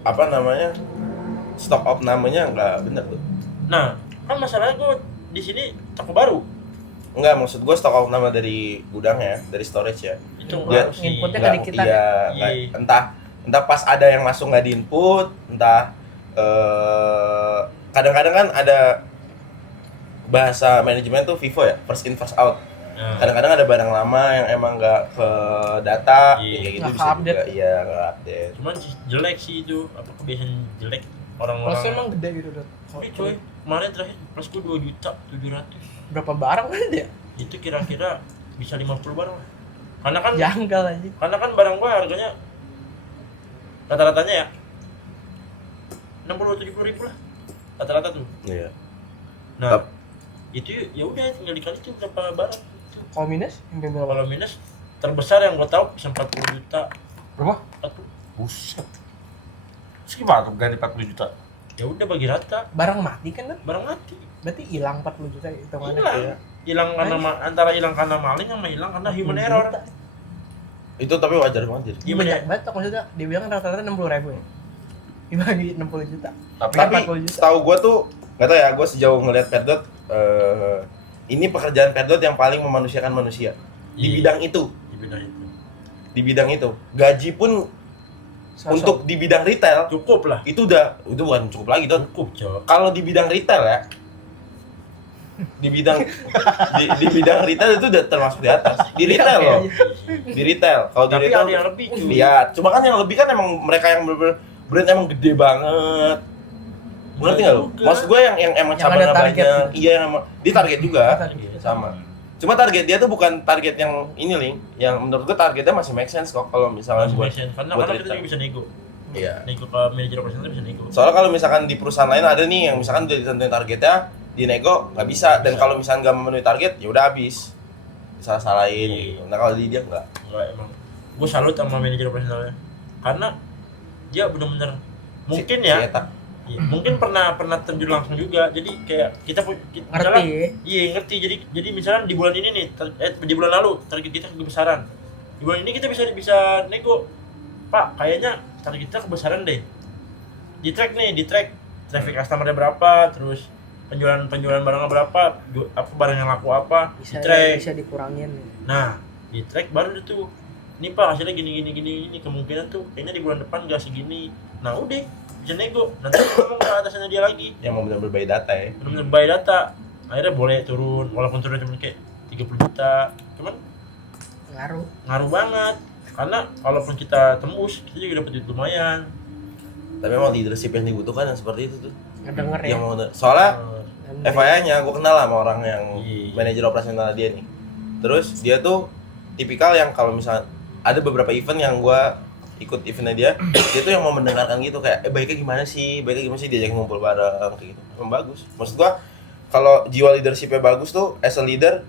Apa namanya? Stock of namanya nggak bener tuh. Nah, kan masalahnya gue di sini toko baru. Enggak, maksud gue stok of nama dari gudang ya, dari storage ya. Itu Dia baru sih. inputnya Nggak, ke dikitan. iya, Iya. nggak- entah pas ada yang masuk nggak diinput, entah kadang-kadang kan ada bahasa manajemen tuh FIFO ya, first in first out. Nah, Kadang-kadang ada barang lama yang emang nggak ke data, Iya. kayak gitu Nggak bisa ke-update. juga. Iya, nggak update. cuman jelek sih itu, apa kebiasaan jelek Plusnya orang-orang. emang gede gitu Dot. Tapi coy, kemarin terakhir plus gue 2.700.000. Berapa barang kan dia? Itu kira-kira bisa 50 barang lah. Karena kan Janggal aja. barang gua harganya rata-ratanya ya 60-70 ribu lah rata-rata tuh. Iya. Nah, Tap- itu ya udah tinggal dikali tuh berapa barang. Kalau minus sampai berapa? Kalau minus terbesar yang gua tahu bisa 40 juta. Berapa? 40. Buset. Terus gimana tuh ganti 40 juta? Ya udah bagi rata, Barang mati kan Dot? barang mati. Berarti hilang 40 juta hitungannya. Hilang. Hilang karena antara hilang karena maling sama hilang karena human error. Itu tapi wajar banget jadi. Iya banyak banget tuh maksudnya dia bilang rata-rata 60.000 ya. Dibagi 60 juta. Tapi 40 juta. Setahu gue tuh nggak tahu ya, gue sejauh ngelihat Perdot, ini pekerjaan Perdot yang paling memanusiakan manusia di Iya. bidang itu. Di bidang itu gaji pun Sosok. untuk di bidang retail Cukup lah. itu bukan cukup lagi Dot. Cukup, Cok. Kalau di bidang retail ya, di bidang di bidang retail itu udah termasuk di atas. Di retail loh, di retail. Kalau di Tapi retail ada yang lebih cuy. iya, cuma kan yang lebih kan emang mereka yang bener-bener brand emang gede banget. Ngerti nggak lo? Juga. Maksud gue yang emang Yang cabangnya ada target. banyak. Iya, yang emang di target juga Target. sama. Cuma target dia tuh bukan target yang ini Ling, yang menurut gue targetnya masih make sense kok kalau misalnya Masih buat make sense. Karena buat kita retail. juga bisa nego. Iya. Nego ke manajer operasional bisa nego. Soalnya kalau misalkan di perusahaan lain ada nih yang misalkan udah ditentuin targetnya, di nego nggak bisa. Dan Bisa. kalau misalkan nggak memenuhi target, ya udah habis. Salah-salahin Iya. gitu. Nah kalau di dia nggak. Enggak emang. Gue salut sama manajer operasionalnya. Karena dia benar-benar mungkin ya. Si Eta. Iya, mungkin pernah terjun langsung juga. Jadi kayak kita Ngerti. iya ngerti. Jadi misalnya di bulan ini nih, di bulan lalu target kita kebesaran. Di bulan ini kita bisa nego. Pak, kayaknya target kita kebesaran deh. Di track traffic customer-nya berapa, terus penjualan barangnya berapa, apa barang yang laku apa, Bisa di track. bisa dikurangin. Nah, di track baru deh tuh. Ini Pak hasilnya gini ini kemungkinan tuh kayaknya di bulan depan gak segini. Nah, udah bisa nego. Nanti ngomong ke atasannya dia lagi. Yang mau benar-benar by data ya. Benar-benar buy data. Akhirnya boleh turun walaupun turun cuma kayak 30 juta. Cuman ngaruh banget. Karena kalaupun kita tembus, kita juga dapat duit lumayan. Tapi memang leadership yang dibutuhkan yang seperti itu tuh. Ngedenger ya. Yang mau soalnya Ngedenger. FYI-nya gue kenal sama orang yang Iya. manajer operasional dia nih. Terus dia tuh tipikal yang kalau misalnya ada beberapa event yang gue ikut eventnya dia tuh yang mau mendengarkan gitu kayak baiknya gimana sih diajak ngumpul bareng kayak gitu. Emang bagus. Maksud gue kalau jiwa leadershipnya bagus tuh as a leader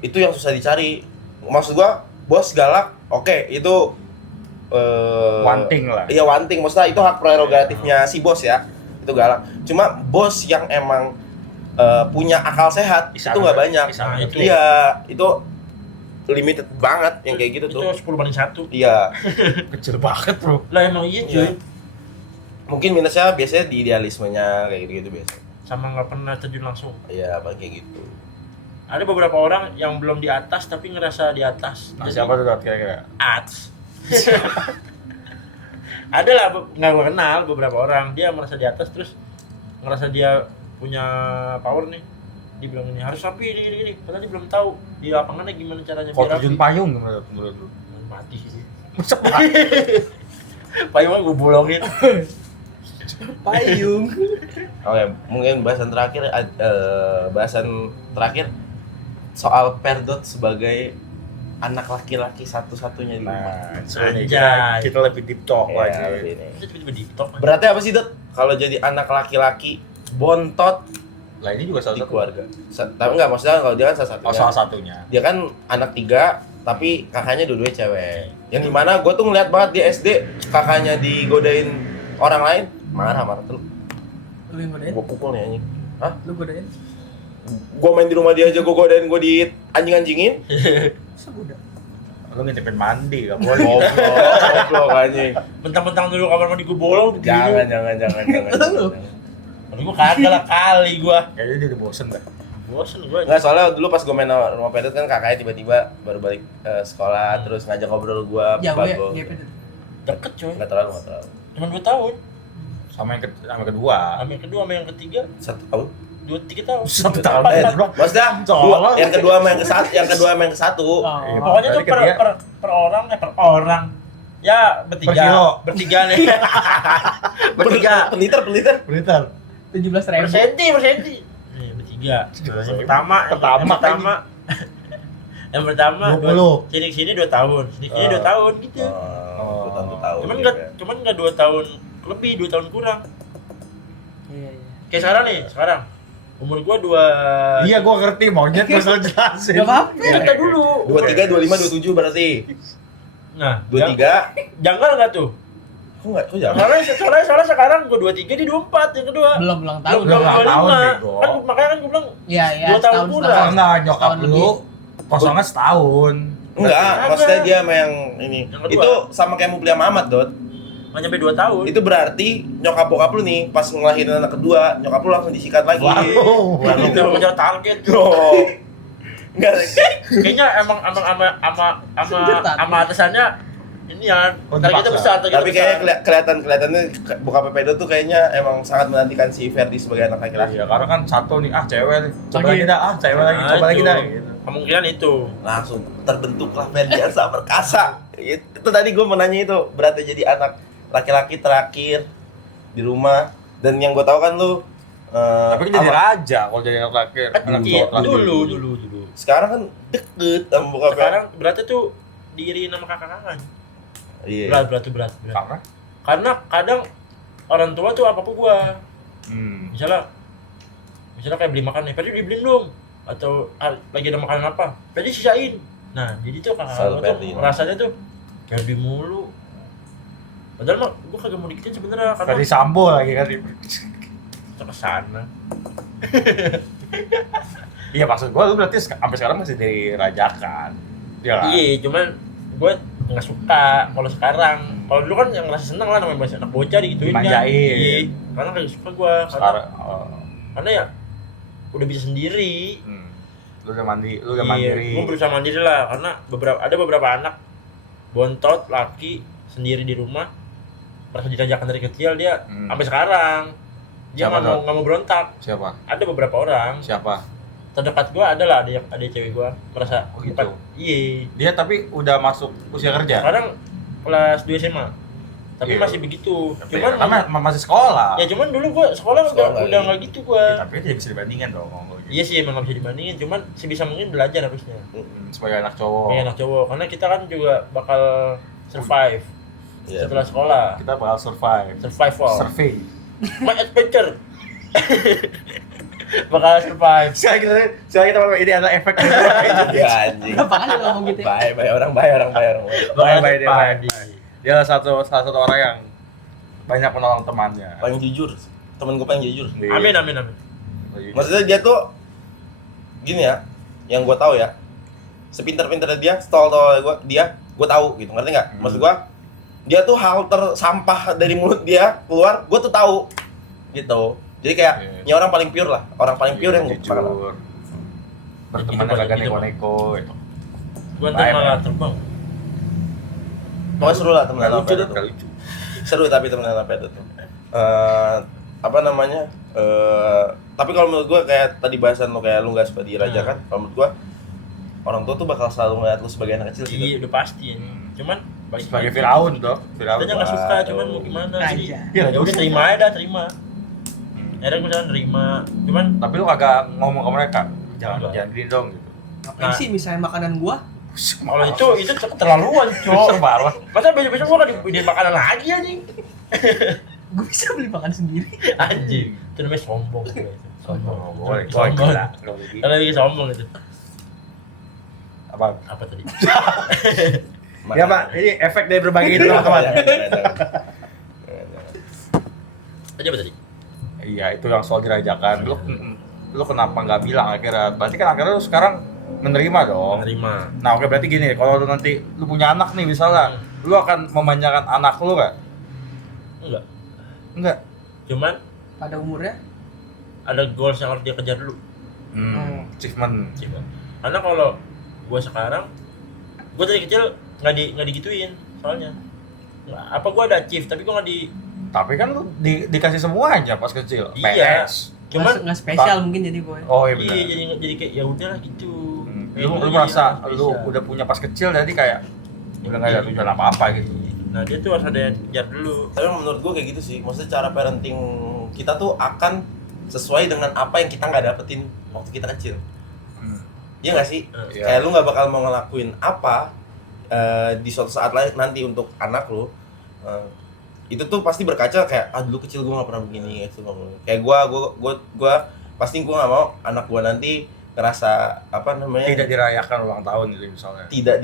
itu yang susah dicari. Maksud gue bos galak, oke, itu One thing lah. Iya, one thing. Maksudnya itu hak prerogatifnya si bos ya. Itu galak. Cuma bos yang emang punya akal sehat itu nggak banyak. Nah, itu. Iya, itu limited banget yang kayak gitu Itu tuh. 10/1. Iya. Kecil banget, Bro. Lah emang iya cuy. Iya. Mungkin minusnya biasanya di idealismenya kayak gitu biasa. Sama nggak pernah terjun langsung. Iya, apa kayak gitu. Ada beberapa orang yang belum di atas tapi ngerasa di atas. Nah, Jadi, siapa tuh kira-kira? Ats. Ada lah, nggak gue kenal beberapa orang dia merasa di atas terus ngerasa dia punya power nih. Dia bilang ini harus rapi ini. Padahal dia belum tahu di lapangannya gimana caranya Kalau biar terjun rapi. payung menurut lu? Mati sih. Payungnya gue bolongin. Payung. Oke, mungkin bahasan terakhir soal Perdot sebagai anak laki-laki satu-satunya di rumah. Nah, seru nih. Anjay. Kita lebih deep talk Iya, lagi. ini. Itu tiba-tiba di TikTok. Beratnya apa sih, Dot? Kalau jadi anak laki-laki bontot Lah ini juga salah di satu keluarga. Tapi enggak, maksudnya kalau dia kan salah satunya. Oh, salah satunya. Dia kan anak 3, tapi kakaknya dua-duanya cewek. Yang dimana gue tuh ngeliat banget di SD kakaknya digodain orang lain, marah tuh. Lu yang godain? Gue pukul nih anjing. Hah? Lu godain? Gue main di rumah dia aja gue godain, gue di anjing-anjingin. Masa goda? Lu ngintipin mandi, gak boleh. Goblok anjing. Mentang-mentang dulu kamar mandi gue bolong begini. Jangan. Tapi gue kagak lah kali gue. Kayaknya dia udah bosen dah. Bosen gue. Enggak, soalnya dulu pas gue main sama rumah Pedot kan kakaknya tiba-tiba baru balik sekolah terus ngajak ngobrol gue Jauh ya, bago. dia pedut. Deket coy. Enggak terlalu. Cuma 2 tahun. Sama yang kedua. Sama yang kedua sama yang ketiga 1 tahun. 2-3 tahun. 1 tahun. Maksudnya Soalnya- yang kedua sama yang ke satu. Iya, Pokoknya tuh berarti kan dia- per orang. Ya Per kilo. bertiga nih. Bertiga. Peliter. Berita. 17.000. Persenti. Nih, bertiga. Nah, yang pertama. Yang pertama 20. sini 2 tahun. Sini 2 tahun gitu. Satu tahun. Cuman enggak 2 tahun lebih, 2 tahun kurang. Iya. Kayak sekarang. Umur gua 2. Iya, gua ngerti maunya terus lu jelasin. Gak apa-apa. Kita dulu. 23, 25, 27 berarti. Nah, 23. janggal enggak tuh? Kok jangan? Soalnya sekarang gua 23 di 24 yang kedua. Belum ulang tahun. Belum ulang tahun, 25. bego. Kan makanya kan gua bilang Iya, 2 tahun kurang. Enggak, nyokap Setahun lu lebih. kosongnya setahun. Enggak, Kagak. maksudnya dia sama yang ini. Yang kedua. Itu sama kayak mau beli sama Ahmad, Dot. Nggak nyampe 2 tahun. Itu berarti nyokap bokap lu nih pas ngelahirin anak kedua, nyokap lu langsung disikat lagi. Waduh. Itu mengejar target. Oh. Enggak. Kayaknya emang sama atasannya ini ya. Oh, Targetnya dipaksa. besar. Tapi kayaknya kelihatannya bokap Pedo tuh kayaknya emang sangat menantikan si Ferdi sebagai anak laki-laki. Iya, karena kan satu nih, cewek nih. Coba Lagi. lagi dah, cewek lagi, coba lagi dah. Gitu. Kemungkinan itu. Langsung terbentuklah Ferdiansa perkasa. Itu tadi gue mau nanya itu, beratnya jadi anak laki-laki terakhir di rumah. Dan yang gue tahu kan lu Tapi kan jadi raja kalau jadi anak laki. Anak Iya, cowok laki. dulu. sekarang kan deket sama bokap. Sekarang berarti tuh diiriin sama kakak-kakak. Iya. Berat. Karena? Karena kadang orang tua tuh apa-apa gua. Misalnya kayak beli makan nih, Pedi dibeliin dong. Atau lagi ada makanan apa, Pedi sisain. Nah, jadi tuh kakak Selalu gua tuh Ferdi. rasanya tuh Ferdi mulu. Padahal mah gua kagak mau dikitin sebenarnya karena Tadi Sambo lagi kan. kita kesana. Iya, maksud gua lu berarti sampai sekarang masih dirajakan. Iya kan? Iya, cuman gua nggak suka kalau sekarang. Kalau dulu kan yang ngerasa seneng lah namanya masih anak bocah digituin kan. Dimanjain. Iya, karena nggak suka gua Sekarang karena ya udah bisa sendiri. Lu udah Iya, mandiri. gue berusaha mandiri lah karena ada beberapa anak bontot laki sendiri di rumah merasa dirajakan dari kecil dia sampai sekarang dia Siapa nggak mau berontak. Siapa? Ada beberapa orang Siapa? terdekat gue adalah ada cewek gue merasa Oh, gitu. iya Dia tapi udah masuk usia kerja. sekarang kelas 2 SMA tapi Iya. masih begitu Tapi cuman karena masih sekolah. ya cuman dulu gue sekolah Sekolah udah lagi. nggak gitu gue. Ya, tapi tidak bisa dibandingkan dong. Iya sih emang nggak bisa dibandingin cuman sebisa mungkin belajar harusnya Sebagai anak cowok. kayak anak cowok karena kita kan juga bakal survive Iya. setelah sekolah Kita bakal survive. survival Survey. my adventure bakal survive. Sekarang kita ini adalah efek Ya anjing. Berapa kali lo ngomong gitu ya? Baik orang baik. Bakal Bye, dia, survive. bye. Dia salah satu orang yang banyak menolong temannya. Paling jujur. Temen gue paling jujur. Amin. Maksudnya dia tuh gini ya, yang gue tahu ya, sepintar-pintarnya dia, setol-tol gue tahu gitu, ngerti nggak? Maksud gue, dia tuh hal tersampah dari mulut dia keluar, gue tuh tahu, gitu. Jadi kayak, Iya. ini orang paling pure lah, orang paling pure yang gue kenal. jujur. Berteman Gitu, kagak gitu. neko itu. Gua Bye, ntar malah bye. terbang. Pokoknya seru lah temenan sama Lucu Pedro tuh, tuh. lucu. Seru tapi temenan sama Pedro tuh. Apa namanya? Tapi kalau menurut gue kayak tadi bahasan lo kayak lu nggak suka dirajakan, kalau menurut gue orang tua tuh bakal selalu ngeliat lu sebagai anak kecil Iya gitu. udah pasti ya. Cuman balik Sebagai lagi. Firaun tuh. Firaun. Kita nggak suka cuman mau gimana sih? Aja. Iya, Ya udah terima aja dah terima. Akhirnya gue misalnya terima. Cuman Tapi lu kagak ngomong ke mereka. Jangan Enggak. jangan gini dong gitu. Ngapain sih misalnya makanan gua? kalau itu keterlaluan, Cok. Parah. Masa besok-besok gua kan di makanan lagi anjing. Gue bisa beli makan sendiri. Anjing. Itu namanya sombong gue itu. Sombong. Oh, boleh. Sombong. Gila. Nggak boleh gitu. Kalau lagi sombong itu. Apa? Apa tadi? Ya Pak, ini efek dari berbagi itu teman-teman. Tadi apa tadi? Iya, itu yang soal dirajakan. Lu kenapa nggak bilang akhirnya? Berarti kan akhirnya lu sekarang menerima dong. Terima. Nah, oke berarti gini, kalau lu nanti lu punya anak nih misalnya, lu akan memanjakan anak lu nggak? Enggak. Enggak. Cuman Pada umurnya? ada goals yang harus dia kejar dulu. Achievement. Coba. Karena kalau gua sekarang gua dari kecil nggak digituin soalnya. Apa gua ada achieve tapi gua nggak di Tapi kan lu dikasih semuanya pas kecil. Iya. PS. cuman nggak spesial mungkin jadi boy. Oh iya benar. iya jadi kayak ya udahlah gitu. Lu merasa lu udah punya pas kecil jadi kayak udah nggak ada tujuan apa-apa gitu. Nah dia tuh harus ada yang kejar dulu. Tapi menurut gue kayak gitu sih, maksudnya cara parenting kita tuh akan sesuai dengan apa yang kita nggak dapetin waktu kita kecil. Iya nggak sih? Iya. Kayak lu nggak bakal mau ngelakuin apa di suatu saat lain nanti untuk anak lu. Itu tuh pasti berkaca kayak dulu kecil gue nggak pernah begini gitu. Kayak gue pasti gue nggak mau anak gue nanti ngerasa apa namanya Tidak dirayakan ulang tahun gitu misalnya. tidak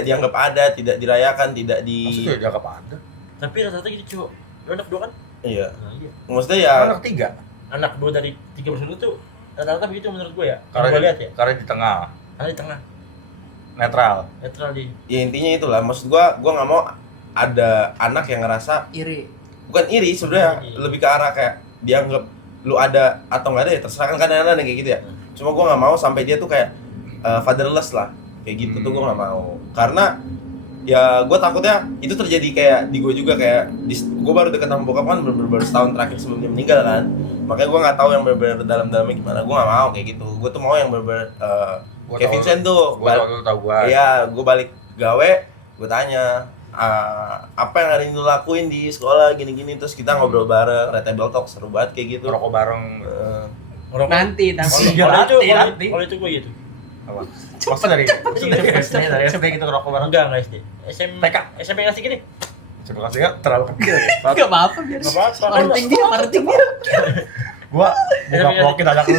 dianggap ada, tidak dirayakan, tidak di Maksudnya dianggap ada. Tapi rata-rata gitu cuy. Lu anak dua kan? iya. Nah, iya. Maksudnya ya Anak tiga. Anak dua dari 3 bersaudara tuh rata-rata begitu menurut gue ya. Karena Kalau gue lihat ya. Karena di tengah Karena di tengah netral. netral di. ya intinya itulah, maksud gua nggak mau ada anak yang ngerasa Iri. bukan iri sebenarnya, Iri. lebih ke arah kayak dianggap lu ada atau nggak ada ya terserah, kan kadang-kadang ada kayak gitu ya. Cuma gua nggak mau sampai dia tuh kayak fatherless lah kayak gitu tuh, gua nggak mau karena ya gua takutnya itu terjadi kayak di gua juga, kayak gua baru deket sama bokap kan baru setahun terakhir sebelum dia meninggal kan, makanya gua nggak tahu yang benar-benar dalam-dalamnya gimana. Gua nggak mau kayak gitu, gua tuh mau yang benar-benar Gua kayak tahu- Vincent tuh Gua tahu gua. iya, gue balik gawe, gue tanya apa yang hari ini lu lakuin di sekolah gini-gini, terus kita ngobrol bareng, retable talk, seru banget kayak gitu. Ngerokok bareng. Eh, Ngerokok. Nanti tapi Iya, nanti. Kalau itu gue gitu. Apa? Maksudnya dari SD kita ngerokok bareng. Enggak SD. TK. SMP ngasih gini. Coba kasih ya terlalu kecil ya. Enggak apa-apa biar. Enggak apa-apa. Marketing dia. Gua buka vlogin anak lu.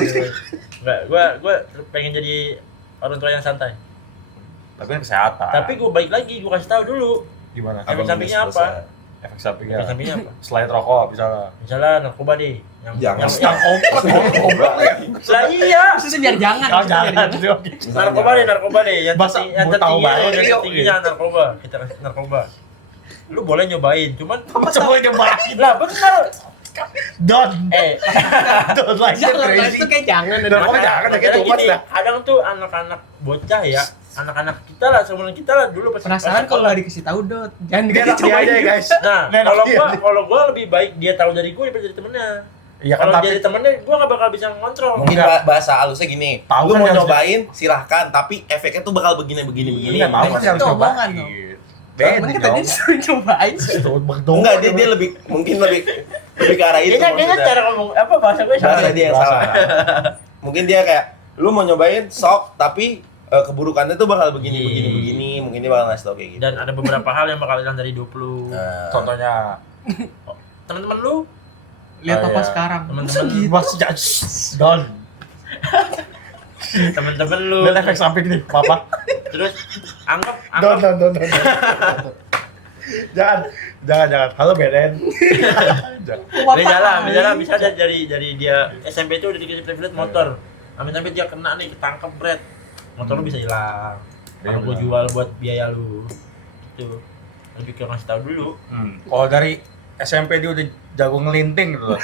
Enggak, gua pengen jadi orang tua yang santai. Tapi kan kesehatan. Tapi gua balik lagi, gua kasih tahu dulu. Gimana? Efek abang sampingnya udah apa? selesai. Efek sampingnya. Efek sampingnya apa? Selain rokok misalnya. Misalnya narkoba deh. Jangan. Goblok ya. Lah iya. Khususnya biar jangan. Oh, khususnya biar jangan. Narkoba deh. Yang Bahasa yang gua tahu tertinggi, banget. yang tertingginya narkoba. Kita kasih narkoba. Lu boleh nyobain, cuman Masa boleh nyobain? lah benar. Don't like it Jangan, crazy. itu kayak jangan. Udah, pokoknya jangan, kayak Makanya tupas gini, dah. kadang tuh anak-anak bocah ya, anak-anak kita lah, seumuran kita lah dulu pas Penasaran pas kalau sekolah. nggak dikasih tahu Dot. Jangan Dia dikasih dia aja ya guys. Nah, Nggak enak dia. kalau gua lebih baik dia tahu dari gue daripada dari temennya. Iya kan, Kalau tapi dari temennya gua nggak bakal bisa ngontrol. Mungkin Enggak. bahasa halusnya gini, Tahu lu kan mau harus- nyobain silahkan, tapi efeknya tuh bakal begini. Iya, tahu kan Itu harus omongan cobain. dong. Beda Mending kata dia dong. disuruh cobain. Enggak, dia lebih ke arah itu Kayaknya maksudnya. cara ngomong apa bahasa gue Bahasa salah. dia yang salah. Mungkin dia kayak lu mau nyobain sok tapi keburukannya tuh bakal begini, mungkin dia bakal ngasih tau kayak gitu. Dan ada beberapa hal yang bakal hilang dari hidup lu. Nah, Contohnya Teman-teman lu, Lihat Oh, apa iya. sekarang. Teman-teman Masa gitu? Mas Don. teman-teman lu. Lihat efek samping nih, Papa. Terus anggap Don. Jangan. Halo Beren. Jangan. Misalnya bisa dari dia SMP itu udah dikasih privilege motor. Amit-amit dia kena nih, ketangkep Bret. Motor lu bisa hilang. Kalau gua jual buat biaya lu. Gitu. Lebih ke ngasih tahu dulu. Kalau dari SMP dia udah jago ngelinting gitu loh.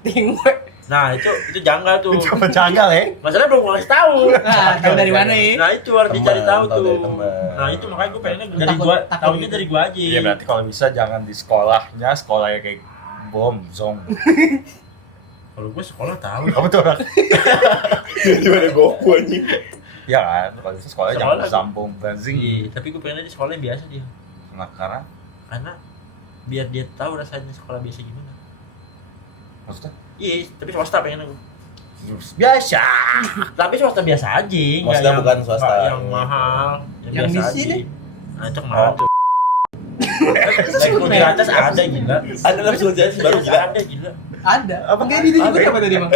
Tingwe. Nah, itu janggal tuh. Coba janggal ya. Masalahnya belum gua kasih tahu. Nah, tahu dari mana ya? Nah, itu harus dicari tahu Tahu tuh. dari teman. Nah, itu makanya gua pengennya Lu dari takut- gua takut tahunya gitu. dari gua aja. Iya berarti kalau bisa jangan di sekolahnya kayak bom, zong. Kalau gua sekolah tahu. Apa tuh orang? Gimana Goku anjing? Ya kan, kalau bisa sekolahnya Sekolah jangan lagi. zampung benzing. Iya, tapi gua pengennya di sekolah yang biasa dia. Nah, karena Biar dia tahu rasanya sekolah biasa gimana. maksudnya Iya, tapi swasta pengennya gua. biasa. Tapi swasta biasa aja, nggak Maksudnya yang- bukan swasta. nggak yang mahal, yang Yang biasa di aja. sini? Acok mahal tuh. Naik mobil di atas ada gila. Ada langsung jadi baru gila. Ada gila. Ada. Apa kayak dia juga apa tadi, Bang?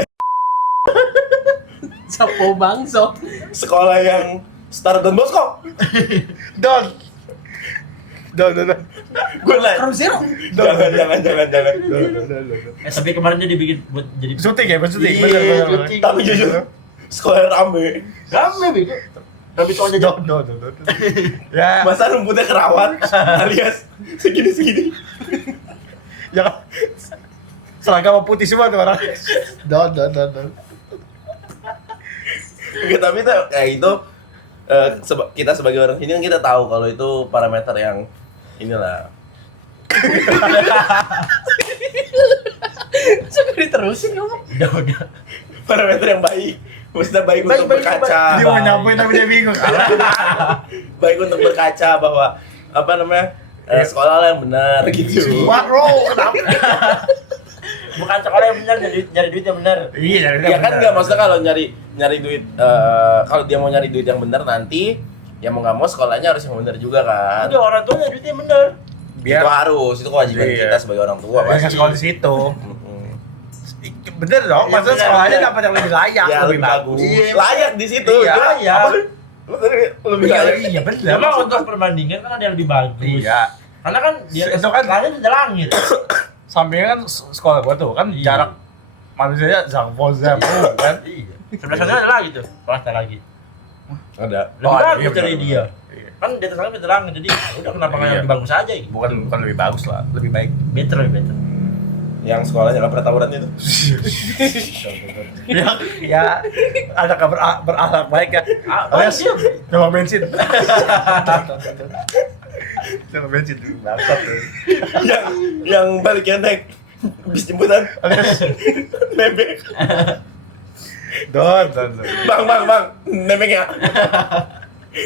Sapo bangso. Sekolah yang Star Don Bosco. Don. Gue lah. Crow Zero. Jangan. Tapi kemarin dia dibikin buat jadi Syuting ya, syuting. Iya, Bener. syuting. Tapi jujur sekolah rame. rame bego. Tapi soalnya Don. Ya, Masa rumputnya kerawat alias segini. ya. Seragam putih semua tuh orang. Don. Enggak, tapi itu kayak itu kita sebagai orang sini kan kita tahu kalau itu parameter yang inilah. Suka diterusin ngomong. udah. Parameter yang baik. Maksudnya baik untuk Baik, berkaca. Dia mau nyampein tapi dia bingung. Baik untuk berkaca bahwa apa namanya? Sekolah lah yang benar gitu. Wah, kenapa? Bukan sekolah yang benar, nyari duit yang benar. Iya, Ya kan enggak, maksudnya kalau nyari duit kalau dia mau nyari duit yang benar nanti ya mau nggak mau sekolahnya harus yang benar juga kan. Udah orang tuanya duitnya yang benar. Biar Itu harus, itu kewajiban Iya. kita sebagai orang tua Biar nggak pasti. sekolah di situ. Mm-mm. Bener dong, Iya, maksudnya bener, sekolahnya bener. dapat yang lebih layak, Ya, lebih bagus. Iya. Layak di situ. Iya, Cuma, layak. apa? Lu tadi lebih layak. Iya, bener. Emang untuk perbandingan kan ada yang lebih bagus. Iya. Karena kan dia Itu kan- langit ada langit. Sampingnya kan sekolah gua tuh kan Iya. jarak manusianya Zangpo kan. Iya. Sebelah sana ada lagi tuh, swasta lagi. Ada. Lebih bagus bener, dari bener. dia. Iya. Kan di atas langit ada langit, jadi udah kenapa nggak yang Iya. lebih bagus aja gitu. Bukan lebih bagus lah, lebih baik. Better. Yang sekolahnya nggak pernah tawuran itu. Ya ada kabar berakhlak baik ya. Alias Iya. coba bensin. Coba bensin dulu bangsat. yang baliknya naik bis jemputan. Alias Nebek. don. Bang, nebeknya.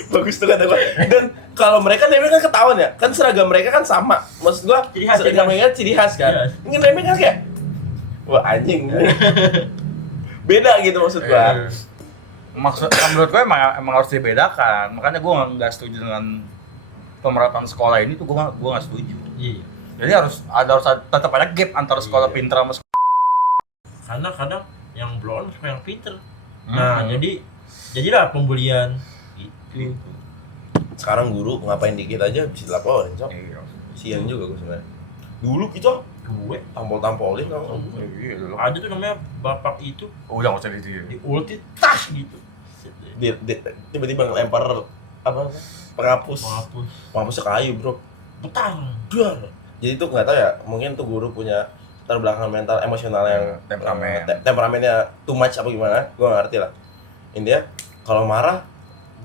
Bagus tuh kata gua. Dan kalau mereka nebek kan ketahuan ya. Kan seragam mereka kan sama. Maksud gua Ciri khas, seragam ciri khas. mereka ciri khas kan. Iya. Ini nebek kan kayak wah anjing. Beda gitu maksud gua. Maksud menurut gue emang harus dibedakan. Makanya gue nggak setuju dengan pemerataan sekolah ini tuh gue nggak setuju. Iya. Jadi harus tetap ada gap antara sekolah Iya. pintar sama sekolah. Karena kadang yang blow on sama yang pinter. Nah, Hmm. jadilah pembulian gitu. Sekarang guru ngapain dikit aja bisa dilaporin, Cok. Iya. Sian juga gua sebenarnya. Dulu kita Gue tampol-tampolin langsung. Iya dulu. ada tuh namanya bapak itu Udah nggak usah di sini. di ulti tas gitu. Tiba-tiba ngelempar apa? Penghapus. Menghapus. Penghapusnya kayu, Bro. Betang. Duar. Jadi tuh nggak tahu ya, mungkin tuh guru punya latar belakang mental emosional yang Temperamen. Temperamennya too much apa gimana, gue gak ngerti lah. Intinya kalau marah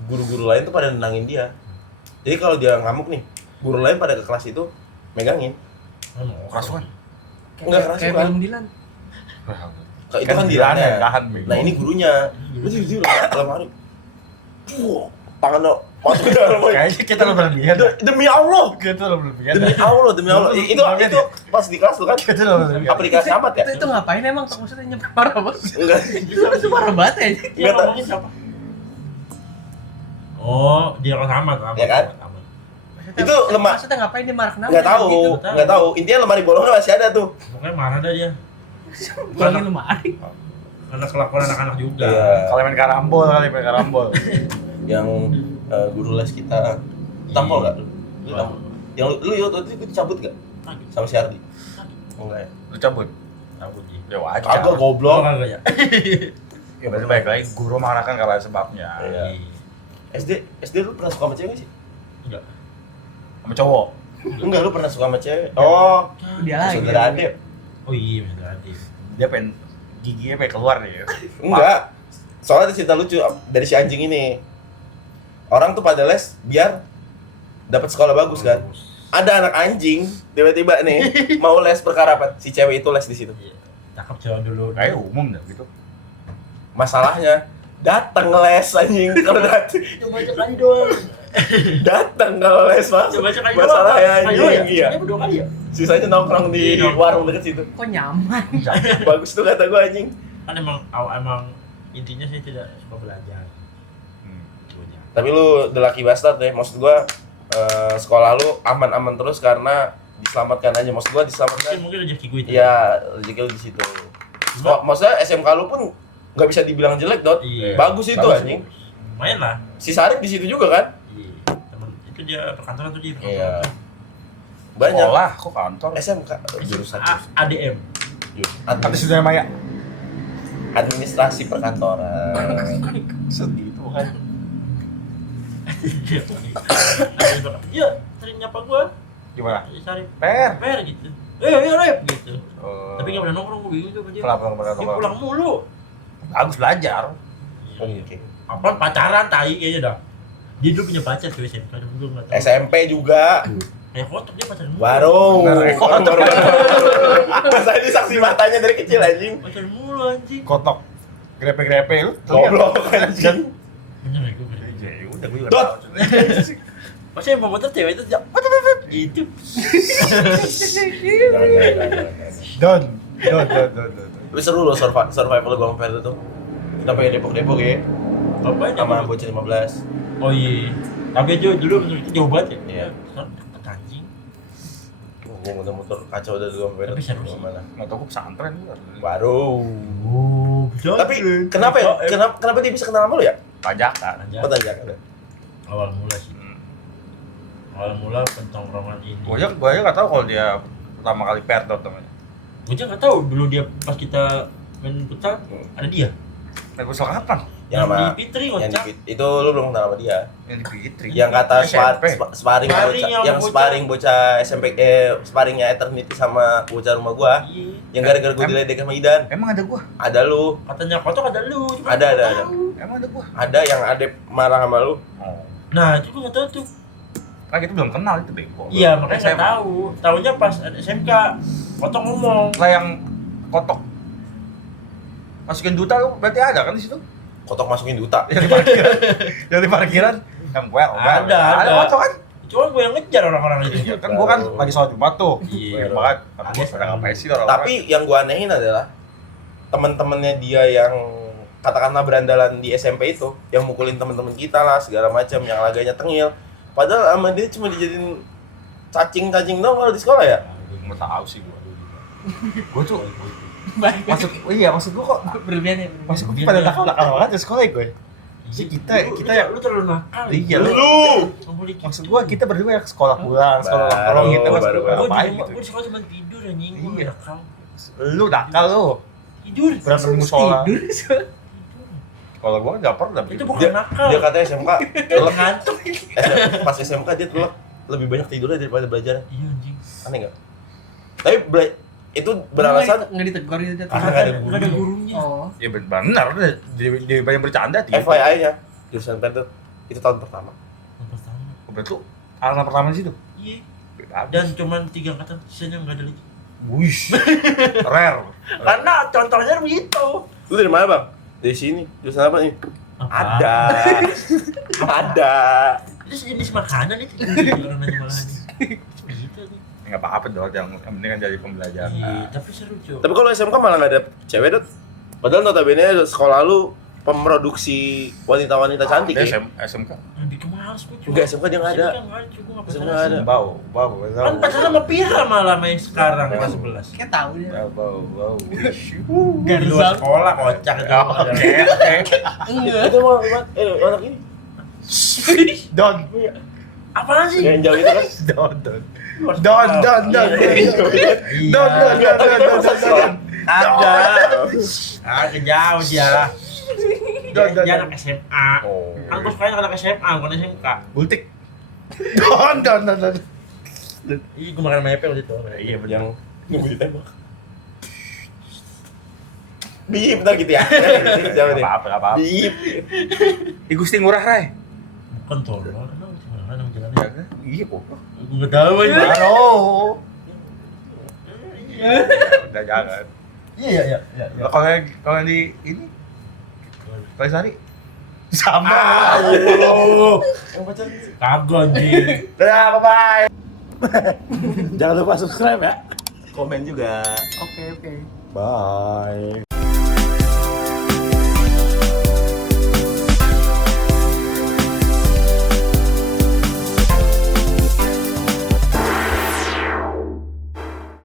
guru-guru lain tuh pada nenangin dia. Jadi kalau dia ngamuk nih, guru lain pada ke kelas itu megangin. Kerasukan. Enggak keras Kayak kan? film Dilan. Itu kan Dilannya. Tahan, Nah ini gurunya. Lu jujur lemari. Tangan lo masuk ke dalam. Kayaknya kita lo berlebihan. Demi Allah. Kita lo berlebihan. Demi Allah. Itu pas di kelas tuh kan. Kita lo berlebihan. Apa dikasih amat ya? Itu ngapain emang? Maksudnya nyampe parah bos. Enggak. Itu parah banget ya. Dia ngomongin siapa? Oh, dia kan sama. Ya kan? Itu lemah. Maksudnya ngapain dia marah kenapa? Enggak tahu, Gitu. enggak tahu. Intinya lemari bolongnya masih ada tuh. Pokoknya marah dah dia. Bolongin lemari. Karena kelakuan anak-anak juga. Iya. Kalau main karambol Yang guru les kita tampol enggak? Lu tampol. Yang lu waktu itu cabut enggak? Sama si Ardi. Enggak ya? Lu cabut. Cabut dia. Ya wajar. Kagak Oh, goblok. kagak ya. Ya berarti baik lagi guru marah kan karena sebabnya. Iya. SD lu pernah suka sama cewek sih? Enggak. Sama cowok. Enggak, lu pernah suka sama cewek? Oh, Dia lagi. saudara Adep. Oh iya, benar Adif. Dia pengen giginya pengen keluar nih. Enggak. Soalnya ada cerita lucu dari si anjing ini. Orang tuh pada les biar dapat sekolah bagus kan. Ada anak anjing tiba-tiba nih mau les perkara apa? Si cewek itu les di situ. Iya. Cakep cewek dulu. Kayak umum dah gitu. Masalahnya datang les anjing kalau datang Coba cek aja doang. datang kalau les mas. Coba cek aja Masalahnya doang. anjing iya. Kayaknya berdua kali ya. Sisanya nongkrong di Iya, nongkrong. warung deket situ. Kok nyaman? Bagus tuh kata gua anjing. Kan emang intinya sih tidak suka belajar. Itu aja. Tapi lu the lucky bastard deh. Maksud gua sekolah lu aman-aman terus karena diselamatkan aja. Maksud gua diselamatkan. Mungkin rezeki gue itu. Iya, rezeki lu di situ. Maksudnya SMK lu pun nggak bisa dibilang jelek, Dot. Iya. Bagus itu Bagus, anjing. Lumayan lah. Si Sarip di situ juga kan? Iya. Temen itu dia perkantoran tuh dia. Iya. Banyak. Sekolah kok kantor. SMK jurusan ADM. Ada sudah Maya. administrasi perkantoran. Sedih itu kan. Iya, sering nyapa gua. Gimana? Sarip. Per. Gitu. Rep gitu. Oh. Tapi enggak pernah nongkrong, gua bingung sama dia. Kenapa? Dia pulang mulu. Bagus belajar. Oke. Apaan pacaran tai kayaknya dah. Dia dulu punya pacar tuh SMK, tapi gua enggak tahu. SMP juga. Kayak kotor dia pacaran mulu. Baru. Masa ini saksi matanya dari kecil anjing. Pacaran mulu anjing. Kotok. Grepe-grepe lu. Goblok anjing. Bener ya gua. Ya udah gue juga Dot. tahu. Maksudnya yang motor cewek itu gitu. Don. Tapi seru loh survival gua sama Ferdo tuh. Kita pengen Depok ya. Ngapain ya? Sama bocah 15. Oh iya. Tapi aja dulu menurut itu jauh banget ya. Iya. Sekarang deket anjing. Gua motor-motor kacau udah gua sama Ferdo. Tapi seru sih. Gimana? Nggak tahu gue pesantren gue. Baru. Oh, bisa. Tapi kenapa ya? Kenapa dia bisa kenal sama lu ya? Pajakan. Apa tanya ada? Awal mula sih. Awal mula pentongkrongan ini. Gue aja nggak tahu kalau dia pertama kali perdot namanya. Gue aja nggak tahu dulu dia pas kita main futsal ada dia. Nah, gue soal kapan? Yang sama di Fitri yang ngocak. itu lu belum kenal sama dia. Yang di Fitri. Yang kata SMP. sparring Sparring bocah, yang yang bocah. sparring bocah SMP sparringnya Eternity sama bocah rumah gua. Iya. Yang gara-gara gua diledek sama Idan. Emang ada gua? Ada lu. Katanya kotor ada lu. cuma Ada, gua ada. nggak tahu. Emang ada gua? Ada yang Adep marah sama lu. Oh. Nah itu gue nggak tahu tuh. Kan kita belum kenal itu bego. Iya makanya nggak SMA. tahu. Tahunya pas ada SMK. Kotor ngomong. Lah yang kotok masukin duta lu berarti ada kan di situ? Kotok masukin duta. Yang di parkiran. Yang di parkiran. Yang Ada. Ada kotok kan? Cuma gue yang ngejar orang-orang itu. Ya kan gua kan lagi sholat Jumat tuh. Iya. Banget. Ada Gua pada ngapain sih orang-orang? Tapi yang gua anehin adalah teman-temannya dia yang katakanlah berandalan di SMP itu yang mukulin teman-teman kita lah segala macam yang laganya tengil. Padahal sama dia cuma dijadiin cacing-cacing doang kalau di sekolah ya. Nggak tahu sih gua. Gua tuh Baik. maksud gua kok Berlebihan ya. maksud gua pada nakal banget di sekolah ya gue. Sih kita lu terlalu nakal. Iya, Lu. Nggak boleh gitu. maksud gua kita berdua ya ke sekolah pulang, sekolah nongkrong gitu kan. baru. Ngapain Gue gitu? di sekolah cuma tidur anjing. Gue Iya. nakal. Lu nakal lu. Tidur. Berantem di musola. Tidur. Kalau gua nggak pernah. Itu bukan nakal. Dia katanya SMK telek. Ngantuk. Pas SMK dia telek lebih banyak tidurnya daripada belajar. Iya anjing. Aneh nggak? Tapi itu beralasan Nggak ditegur gitu. Karena nggak ada nggak ada gurunya. Oh. Ya benar, di banyak bercanda sih. FYI-nya jurusan Pentet itu tahun pertama. Yang pertama. Berarti anak pertama di situ. Iya. Dan cuman 3 angkatan, sisanya nggak ada lagi. Wih, rare. Karena contohnya begitu. Lu dari mana, Bang? Dari sini. Jurusan apa nih? Apa? Ada. Itu sejenis makanan itu. Orang nanya makanan. Gitu nih. Enggak apa-apa dong, yang penting kan jadi pembelajaran. Iya, tapi seru cuy. Tapi kalau SMK malah nggak ada cewek, Dot. Padahal notabene sekolah lu pemroduksi wanita-wanita cantik ya. SMK. Lebih ke males gue cuy. Enggak, SMK dia nggak ada. SMK nggak ada. Bau. Kan pacaran sama Pira malah main sekarang kelas 11. Kayak tahu dia. Bau. Di luar sekolah kocak itu. Enggak. Itu mau anak ini. Don. Apaan sih? Yang jauh itu kan. Don. Agak jauh dia. Dia anak SMA. Oh. Kan gue sukanya anak SMA, bukan SMK. Bultik. Don. Iya, gue makan mepe waktu itu. Iya, benar. Yang nunggu ditembak. Bip, ntar gitu ya. Siapa nih? Apa-apa. Bip. Di Gusti Ngurah Rai. Bukan tolol, kenapa sih mana nama jalannya? Ya kan? Iya, kok. Gue nggak tahu aja. Halo. Udah jangan. Iya. Kalau yang di ini Kali Sari sama. Yang pacaran. Kagak anjing. Dadah, bye-bye. Jangan lupa subscribe ya. Komen juga. Oke. Bye.